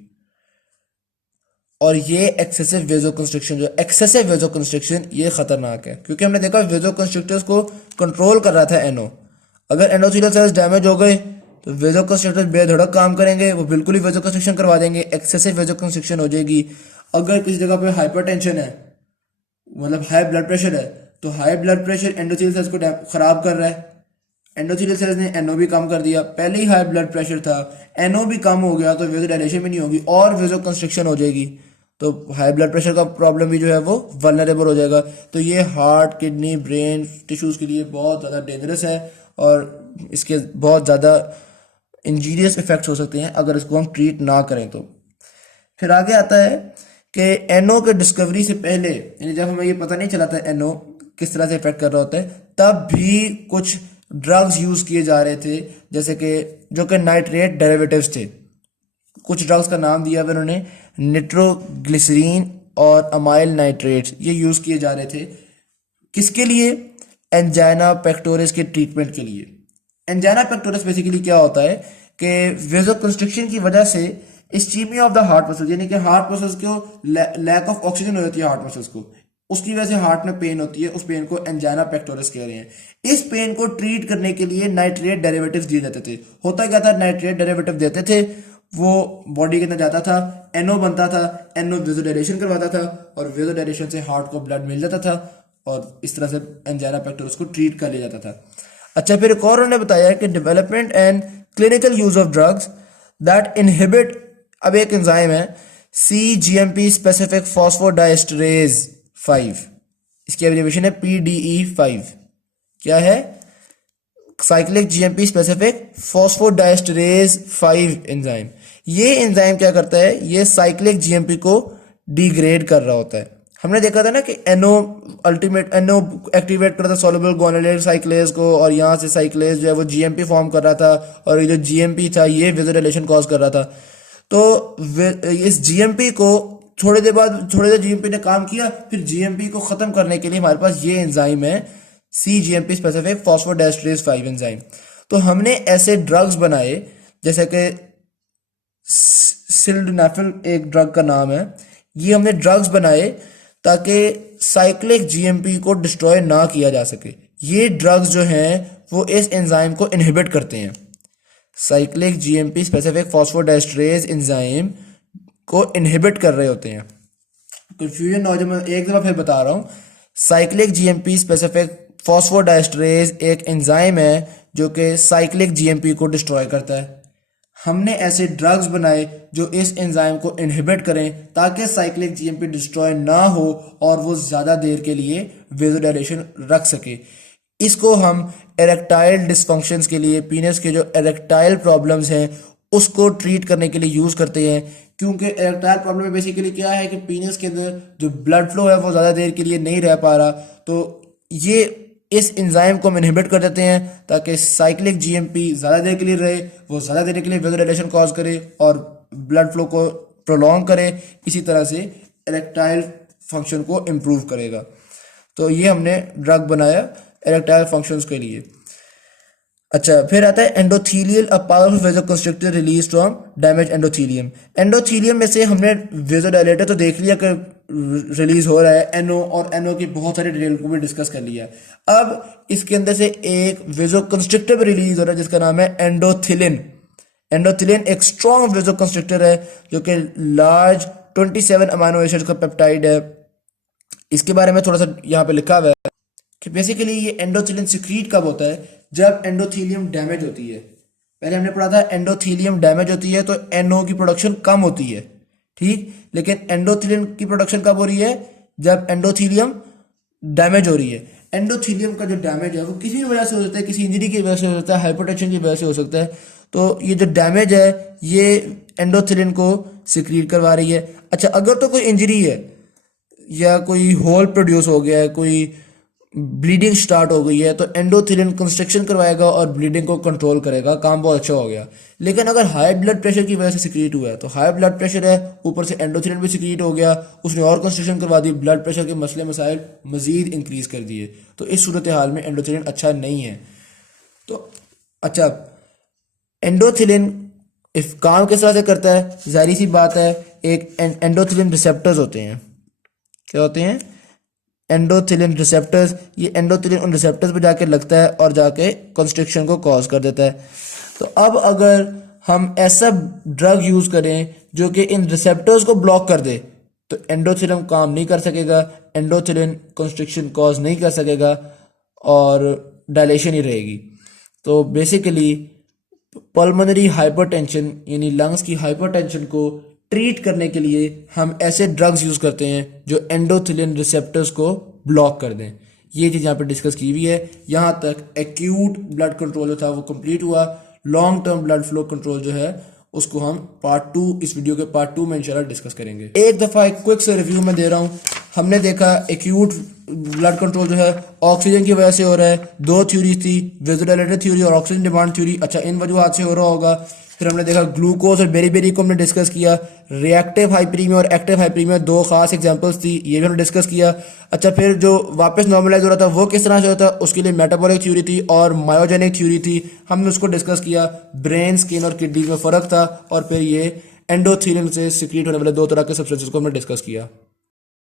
और ये एक्सेसिव वेजो कंस्ट्रिक्शन ये खतरनाक है, क्योंकि हमने देखा वेजो कंस्ट्रिक्टर्स को कंट्रोल कर रहा था एनओ। अगर एंडोथेलियल सेल्स डैमेज हो गए तो वेजो कंस्ट्रिक्टर्स बेधड़क काम करेंगे, वो बिल्कुल ही वेजो कंस्ट्रिक्शन करवा देंगे, एक्सेसिव वेजो कंस्ट्रिक्शन हो जाएगी। अगर किसी जगह पे हाइपरटेंशन है, मतलब हाई ब्लड प्रेशर है, तो high blood pressure endothelial cells को खराब कर रहा है। एंडोथेलियल सेल्स ने एनओ भी कम कर दिया, पहले ही हाई ब्लड प्रेशर था, एनओ भी कम हो गया तो वेजो डायलेशन भी नहीं होगी और वेजो कंस्ट्रिक्शन हो जाएगी। तो हाई ब्लड प्रेशर का प्रॉब्लम भी जो है वो वल्नरेबल हो जाएगा। तो ये हार्ट, किडनी, ब्रेन टिश्यूज के लिए बहुत ज़्यादा डेंजरस है और इसके बहुत ज़्यादा इंजीरियस इफेक्ट्स हो सकते हैं अगर इसको हम ट्रीट ना करें तो। फिर आगे आता है कि एनओ के डिस्कवरी से पहले, यानी जब हमें ये पता नहीं चला था एनओ किस तरह से इफेक्ट कर रहा होता है, तब भी कुछ ड्रग्स यूज किए जा रहे थे, जैसे कि जो कि नाइट्रेट डेरिवेटिव्स थे। कुछ ड्रग्स का नाम दिया हुआ उन्होंने, निट्रोग्लिसरीन और अमाइल नाइट्रेट्स ये यूज़ किए जा रहे थे। किसके लिए? एंजाइना पेक्टोरिस के ट्रीटमेंट के लिए। एंजाइना पेक्टोरिस बेसिकली क्या होता है कि वेसोकंस्ट्रिक्शन की वजह से ischaemia of the heart muscles, यानी कि हार्ट मसल्स को लैक ऑफ ऑक्सीजन हो जाती है हार्ट मसल्स को, उसकी वजह से हार्ट में पेन होती है, उस पेन को एंजाइना पेक्टोरिस कह रहे हैं। इस पेन को ट्रीट करने के लिए नाइट्रेट डेरिवेटिव्स दिए जाते थे। होता क्या था, नाइट्रेट डेरिवेटिव देते थे, वो बॉडी के अंदर जाता था, एनओ बनता था, एनओ वेसोडाइलेशन करवाता था और वेसोडाइलेशन से हार्ट को ब्लड मिल जाता था और इस तरह से एंजाइना पेक्टोरिस को ट्रीट कर लिया जाता था। अच्छा, फिर एक और उन्होंने बताया कि development and clinical use of drugs that inhibit, अब एक एंजाइम है CGMP स्पेसिफिक फॉस्फोडाइस्टरेज 5, इसकी एब्रिविएशन है PDE5। क्या है? Cyclic GMP specific phosphodiesterase 5 enzyme. ये एंजाइम क्या करता है, ये साइक्लिक GMP को डिग्रेड कर रहा होता है। हमने देखा था ना कि NO एक्टिवेट कर रहा था सॉल्युबल गुआनिलिक साइक्लेज को, और यहाँ से साइक्लेज जो है वो GMP फॉर्म कर रहा था, और ये जो GMP था ये वेसोडाइलेशन कॉज कर रहा था। तो इस GMP को थोड़ी देर GMP ने काम किया, फिर GMP को खत्म करने के लिए हमारे पास ये एंजाइम है CGMP स्पेसिफिक फॉस्फोडाइस्टरेज 5 एंजाइम। तो हमने ऐसे ड्रग्स बनाए, जैसे कि सिल्डेनाफिल एक ड्रग का नाम है, ये हमने ड्रग्स बनाए ताकि साइक्लिक GMP को डिस्ट्रॉय ना किया जा सके। ये ड्रग्स जो हैं वो इस एंजाइम को इनहिबिट करते हैं। साइक्लिक GMP स्पेसिफिक फॉस्फोडाइस्टरेज एंजाइम को इनहिबिट कर रहे होते हैं। कंफ्यूजन ना हो जाए, मैं एक दफा फिर बता रहा हूँ। साइक्लिक GMP स्पेसिफिक फॉस्फोडाइस्टरेज एक एंजाइम है जो कि साइक्लिक GMP को डिस्ट्रॉय करता है। हमने ऐसे ड्रग्स बनाए जो इस एंजाइम को इनहिबिट करें ताकि साइक्लिक GMP डिस्ट्रॉय ना हो और वो ज़्यादा देर के लिए वेसोडाइलेशन रख सके। इसको हम एरेक्टाइल डिसफंक्शंस के लिए, पीनस के जो एरेक्टाइल प्रॉब्लम्स हैं उसको ट्रीट करने के लिए यूज़ करते हैं। क्योंकि एरेक्टाइल प्रॉब्लम में बेसिकली क्या है कि पीनस के अंदर जो ब्लड फ्लो है वो ज़्यादा देर के लिए नहीं रह पा रहा, तो ये इस एंजाइम को हम इनहिबिट कर देते हैं ताकि साइक्लिक GMP ज़्यादा देर के लिए रहे, वो ज़्यादा देर के लिए वेसोडाइलेशन कॉज करे और ब्लड फ्लो को प्रोलॉन्ग करे, इसी तरह से एरेक्टाइल फंक्शन को इम्प्रूव करेगा। तो ये हमने ड्रग बनाया एरेक्टाइल फंक्शंस के लिए। अच्छा, फिर आता है endothelial, a powerful vasoconstrictor release from damage endothelium. Endothelium में से हमने वेसोडाइलेटर तो देख लिया कि रिलीज हो रहा है, NO और NO की बहुत सारी डिटेल को भी डिस्कस कर लिया। अब इसके अंदर से एक वेसोकंस्ट्रिक्टर भी रिलीज हो रहा है जिसका नाम है एंडोथिलिन। एंडोथिलिन एक स्ट्रॉन्ग वेसोकंस्ट्रिक्टर है जो कि लार्ज 27 अमाइनो एसिड का पेप्टाइड है। इसके बारे में थोड़ा सा यहाँ पे लिखा हुआ है कि बेसिकली ये एंडोथिलिन सिक्रीट कब होता है, जब एंडोथीलियम डैमेज होती है। पहले हमने पढ़ा था एंडोथीलियम डैमेज होती है तो NO की प्रोडक्शन कम होती है, ठीक, लेकिन एंडोथिलिन की प्रोडक्शन कब हो रही है, जब एंडोथीलियम डैमेज हो रही है। एंडोथीलियम का जो डैमेज है वो किसी भी वजह से हो सकता है, किसी इंजरी की वजह से हो सकता है, हाइपरटेंशन की वजह से हो सकता है। तो ये जो डैमेज है ये एंडोथिलिन को सिक्रीट करवा रही है। अच्छा, अगर तो कोई इंजरी है या कोई होल प्रोड्यूस हो गया है, कोई ब्लीडिंग स्टार्ट हो गई है, तो एंडोथिलिन कंस्ट्रक्शन करवाएगा और ब्लीडिंग को कंट्रोल करेगा, काम बहुत अच्छा हो गया। लेकिन अगर हाई ब्लड प्रेशर की वजह से सिक्रीट हुआ है, तो हाई ब्लड प्रेशर है, ऊपर से एंडोथिलिन भी सिक्रीट हो गया, उसने और कंस्ट्रक्शन करवा दी, ब्लड प्रेशर के मसले मसाइल मजीद इंक्रीज कर दिए, तो इस सूरत हाल में एंडोथिलिन अच्छा नहीं है। तो अच्छा, एंडोथिलिन इस काम किस तरह से करता है, जाहिर सी बात है, एक एंडोथिलिन रिसेप्टर्स होते हैं। क्या होते हैं? एंडोथिलिन रिसेप्टर्स। ये एंडोथिलिन उन रिसेप्टर्स पे जाके लगता है और जाके कंस्ट्रिक्शन को कॉज कर देता है। तो अब अगर हम ऐसा ड्रग यूज करें जो कि इन रिसेप्टर्स को ब्लॉक कर दे, तो एंडोथिलिन काम नहीं कर सकेगा, एंडोथिलिन कंस्ट्रिक्शन कॉज नहीं कर सकेगा और डायलेशन ही रहेगी। तो बेसिकली पल्मोनरी हाइपरटेंशन यानी लंग्स की हाइपरटेंशन को ट्रीट करने के लिए हम ऐसे ड्रग्स यूज करते हैं जो एंडोथिलिन रिसेप्टर्स को ब्लॉक कर दें। ये चीज़ यहाँ पे डिस्कस की हुई है। यहाँ तक एक्यूट ब्लड कंट्रोल जो था वो कंप्लीट हुआ। Long term blood flow control जो है उसको हम पार्ट 2, इस वीडियो के पार्ट 2 में इंशाल्लाह डिस्कस करेंगे। एक दफ़ा एक क्विक से रिव्यू में दे रहा हूँ। हमने देखा एक्यूट ब्लड कंट्रोल जो है ऑक्सीजन की वजह से हो रहा है। 2 थ्योरी थी, वेसोडाइलेटर थ्योरी और ऑक्सीजन डिमांड थ्योरी। अच्छा, इन वजूहात से हो रहा होगा। फिर हमने देखा ग्लूकोज और बेरी को हमने डिस्कस किया। रिएक्टिव हाइपरीमिया और एक्टिव हाइपरीमिया दो खास एग्जांपल्स थी, ये भी हमने डिस्कस किया। अच्छा, फिर जो वापस नॉर्मलाइज हो रहा था वो किस तरह से होता है, उसके लिए मेटाबॉलिक थ्योरी थी और मायोजेनिक थ्योरी थी, हमने उसको डिस्कस किया। ब्रेन, स्किन और किडनी में फ़र्क था, और फिर ये एंडोथेलियम से सिक्रीट होने वाले दो तरह के सब्सटेंसेस को हमने डिस्कस किया।